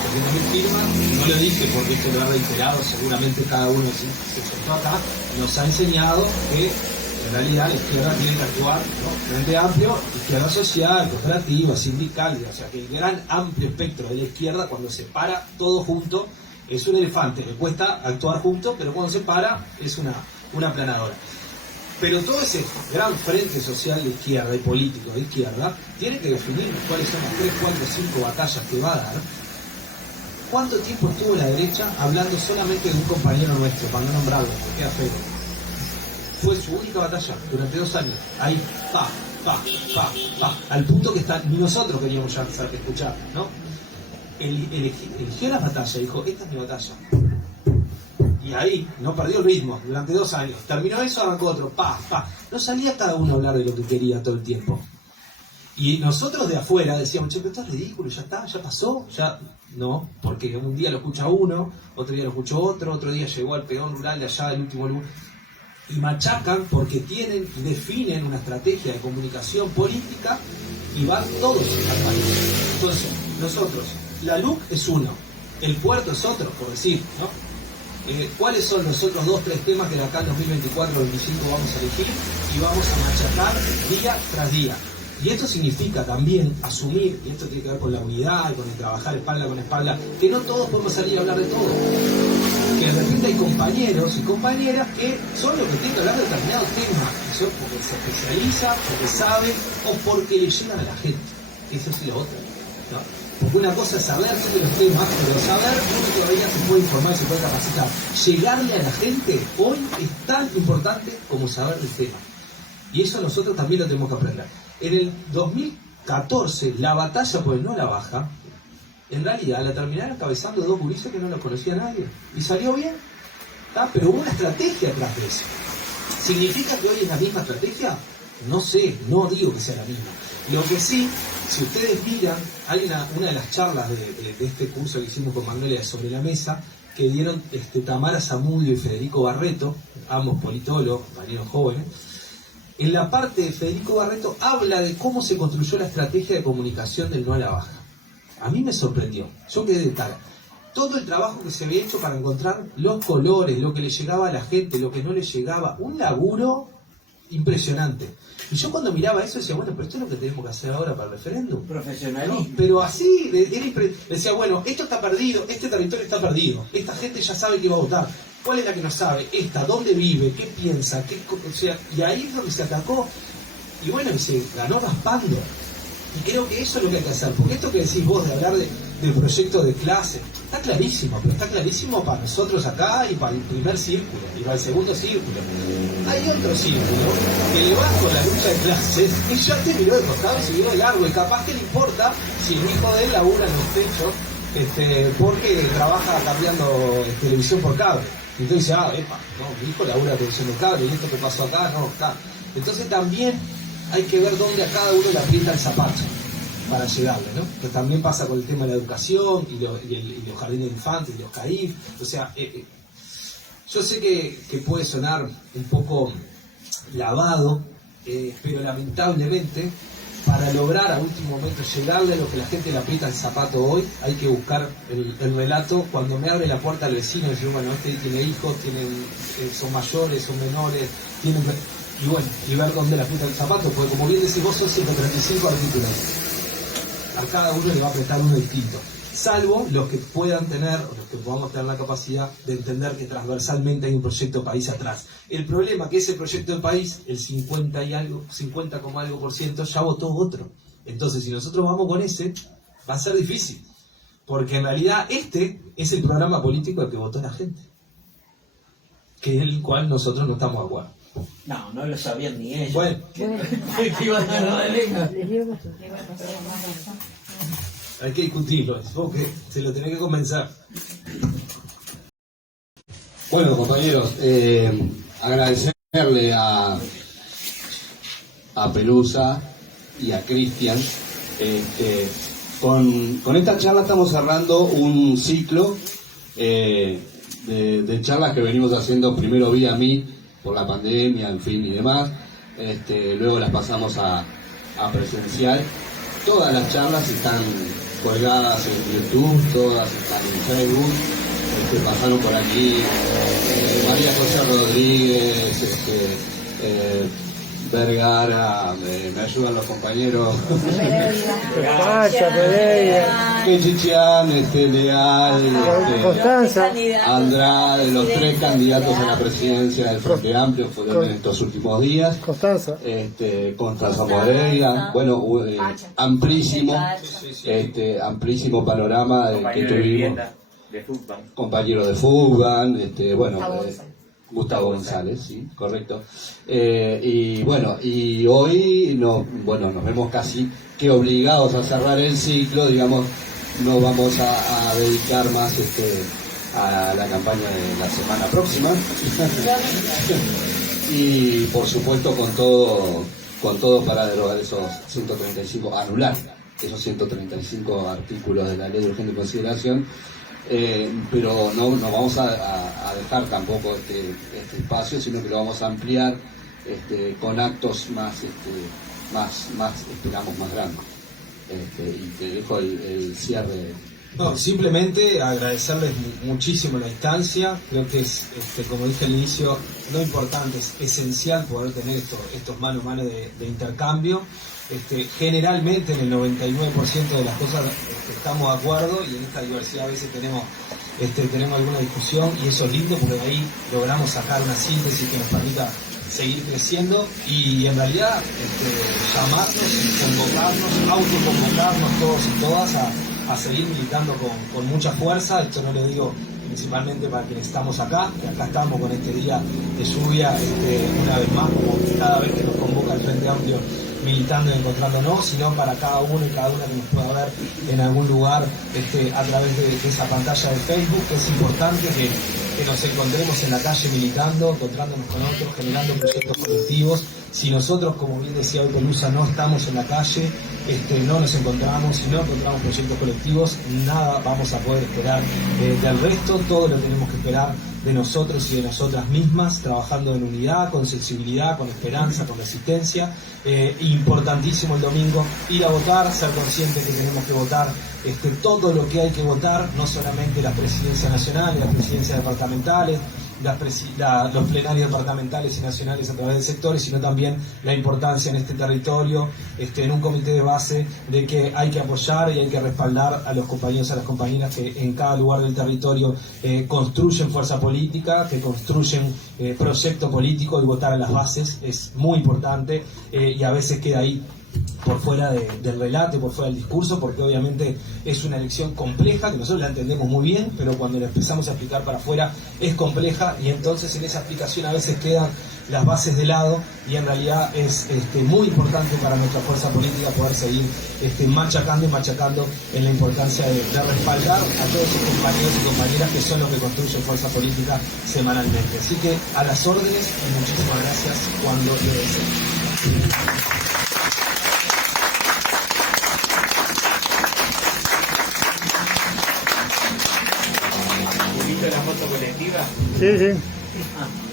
firmas, no lo dije porque esto lo ha reiterado, seguramente cada uno se sentó acá, nos ha enseñado que en realidad la izquierda tiene que actuar, ¿no? Frente amplio, izquierda social, cooperativa, sindical, o sea que el gran amplio espectro de la izquierda, cuando se para todo junto, es un elefante, le cuesta actuar junto, pero cuando se para es una aplanadora. Pero todo ese gran frente social de izquierda y político de izquierda tiene que definir cuáles son las 3, 4, 5 batallas que va a dar. ¿Cuánto tiempo estuvo la derecha hablando solamente de un compañero nuestro, para no nombrarlo, porque era feo? Fue su única batalla durante 2 años. Ahí, al punto que ni nosotros queríamos ya escuchar, ¿no? Eligió la batalla, dijo, esta es mi batalla. Y ahí no perdió el ritmo durante 2 años. Terminó eso, arrancó otro, no salía cada uno a hablar de lo que quería todo el tiempo. Y nosotros de afuera decíamos, che, pero esto es ridículo, ya está, ya pasó, ya no, porque un día lo escucha uno, otro día lo escuchó otro día llegó al peón rural de allá del último lugar. Y machacan porque definen una estrategia de comunicación política y van todos al país. Entonces, nosotros, la LUC es uno, el puerto es otro, por decir, ¿no? ¿Cuáles son los otros 2, 3 temas que de acá en 2024-2025 vamos a elegir y vamos a machacar día tras día? Y esto significa también asumir, y esto tiene que ver con la unidad, con el trabajar espalda con espalda, que no todos podemos salir a hablar de todo. Que de repente hay compañeros y compañeras que son los que tienen que hablar de determinados temas, que son porque se especializan, porque saben o porque le llegan a la gente. Eso es lo otro, ¿no? Porque una cosa es saber todos los temas, pero saber uno todavía se puede informar y se puede capacitar. Llegarle a la gente hoy es tan importante como saber el tema. Y eso nosotros también lo tenemos que aprender. En el 2014, la batalla por el no a la baja en realidad la terminaron encabezando dos gurises que no los conocía nadie. Y salió bien, ¿tá? Pero hubo una estrategia atrás de eso. ¿Significa que hoy es la misma estrategia? No sé, no digo que sea la misma. Lo que sí, si ustedes miran, hay una de las charlas de este curso que hicimos con Magnolia sobre la mesa, que dieron Tamara Zamudio y Federico Barreto, ambos politólogos, compañeros jóvenes. En la parte de Federico Barreto habla de cómo se construyó la estrategia de comunicación del no a la baja. A mí me sorprendió, yo quedé de tal. Todo el trabajo que se había hecho para encontrar los colores, lo que le llegaba a la gente, lo que no le llegaba, un laburo impresionante. Y yo cuando miraba eso decía, bueno, pero esto es lo que tenemos que hacer ahora para el referéndum. Profesionalismo. No, pero así, decía, bueno, esto está perdido, este territorio está perdido, esta gente ya sabe que va a votar. ¿Cuál es la que no sabe? Esta, ¿dónde vive? ¿Qué piensa? O sea, y ahí es donde se atacó. Y bueno, y se ganó raspando. Y creo que eso es lo que hay que hacer. Porque esto que decís vos de hablar del proyecto de clase, está clarísimo, pero está clarísimo para nosotros acá y para el primer círculo, y para el segundo círculo. Hay otro círculo que le va con la lucha de clases y ya te miró de costado y siguió de largo. Y capaz que le importa si el hijo de él labura en los techos porque trabaja cambiando televisión por cable. Y entonces dice, no, mi hijo labura televisión por cable, y esto que pasó acá, no, está. Entonces también hay que ver dónde a cada uno le aprieta el zapato para llegarle, ¿no? Que también pasa con el tema de la educación y los jardines de infantes y los CAIF. O sea, yo sé que puede sonar un poco lavado, pero lamentablemente para lograr a último momento llegarle a lo que la gente le aprieta el zapato hoy, hay que buscar el relato. Cuando me abre la puerta al vecino y dice, bueno, este tiene hijos, son mayores, son menores, y bueno, y ver dónde le aprieta el zapato, porque como bien decís vos, son 135 artículos. A cada uno le va a apretar uno distinto. Salvo los que puedan tener, o los que podamos tener la capacidad de entender que transversalmente hay un proyecto de país atrás. El problema es que ese proyecto de país, el 50 como algo por ciento, ya votó otro. Entonces, si nosotros vamos con ese, va a ser difícil. Porque en realidad este es el programa político al que votó la gente. Que es el cual nosotros no estamos de acuerdo. No lo sabían ni ellos. Bueno. Que iban a dar la lengua. Hay que discutirlo, porque se lo tenés que convencer. Bueno, compañeros, agradecerle a Pelusa y a Cristian. Con esta charla estamos cerrando un ciclo de charlas que venimos haciendo primero vía Meet por la pandemia, en fin, y demás. Luego las pasamos a presencial. Todas las charlas están colgadas en YouTube, todas están en Facebook. Pasaron por aquí María José Rodríguez, Vergara, me ayudan los compañeros. Chichián, Leal, Constanza, Andrade, los tres candidatos a la presidencia del Frente Amplio fueron en estos últimos días. Constanza, Constanza Moreira, bueno, amplísimo panorama que tuvimos. De fútbol. Compañero de fútbol, Gustavo González, sí, correcto. Y bueno, y hoy nos vemos casi que obligados a cerrar el ciclo, digamos, nos vamos a dedicar más a la campaña de la semana próxima. Y por supuesto con todo para derogar esos 135, anular esos 135 artículos de la Ley de Urgente Consideración. Pero no vamos a dejar tampoco este espacio, sino que lo vamos a ampliar con actos más esperamos más grandes. Y te dejo el cierre. No, simplemente agradecerles muchísimo la instancia. Creo que es, como dije al inicio, no importante, es esencial poder tener estos mano a mano de intercambio. Generalmente en el 99% de las cosas estamos de acuerdo, y en esta diversidad a veces tenemos alguna discusión, y eso es lindo porque ahí logramos sacar una síntesis que nos permita seguir creciendo y en realidad llamarnos, convocarnos, autoconvocarnos todos y todas a seguir militando con mucha fuerza. Esto no lo digo principalmente para quienes estamos acá, que acá estamos con este día de lluvia una vez más, como cada vez que nos convoca el Frente Amplio militando y encontrándonos, sino para cada uno y cada una que nos pueda ver en algún lugar a través de esa pantalla de Facebook, que es importante que nos encontremos en la calle militando, encontrándonos con otros, generando proyectos colectivos. Si nosotros, como bien decía hoy Pelusa, no estamos en la calle, no nos encontramos, si no encontramos proyectos colectivos, nada vamos a poder esperar del resto, todo lo tenemos que esperar de nosotros y de nosotras mismas, trabajando en unidad, con sensibilidad, con esperanza, con resistencia. Importantísimo el domingo, ir a votar, ser conscientes que tenemos que votar todo lo que hay que votar, no solamente las presidencias nacionales, las presidencias departamentales, los plenarios departamentales y nacionales a través de sectores, sino también la importancia en este territorio, en un comité de base, de que hay que apoyar y hay que respaldar a los compañeros, a las compañeras que en cada lugar del territorio construyen fuerza política, que construyen proyecto político, y votar a las bases es muy importante, y a veces queda ahí por fuera del relato, por fuera del discurso, porque obviamente es una elección compleja, que nosotros la entendemos muy bien, pero cuando la empezamos a explicar para afuera es compleja, y entonces en esa explicación a veces quedan las bases de lado, y en realidad es muy importante para nuestra fuerza política poder seguir machacando y machacando en la importancia de respaldar a todos esos compañeros y compañeras que son los que construyen fuerza política semanalmente. Así que a las órdenes, y muchísimas gracias cuando lo deseen. ¿Viste la foto colectiva? Sí, sí.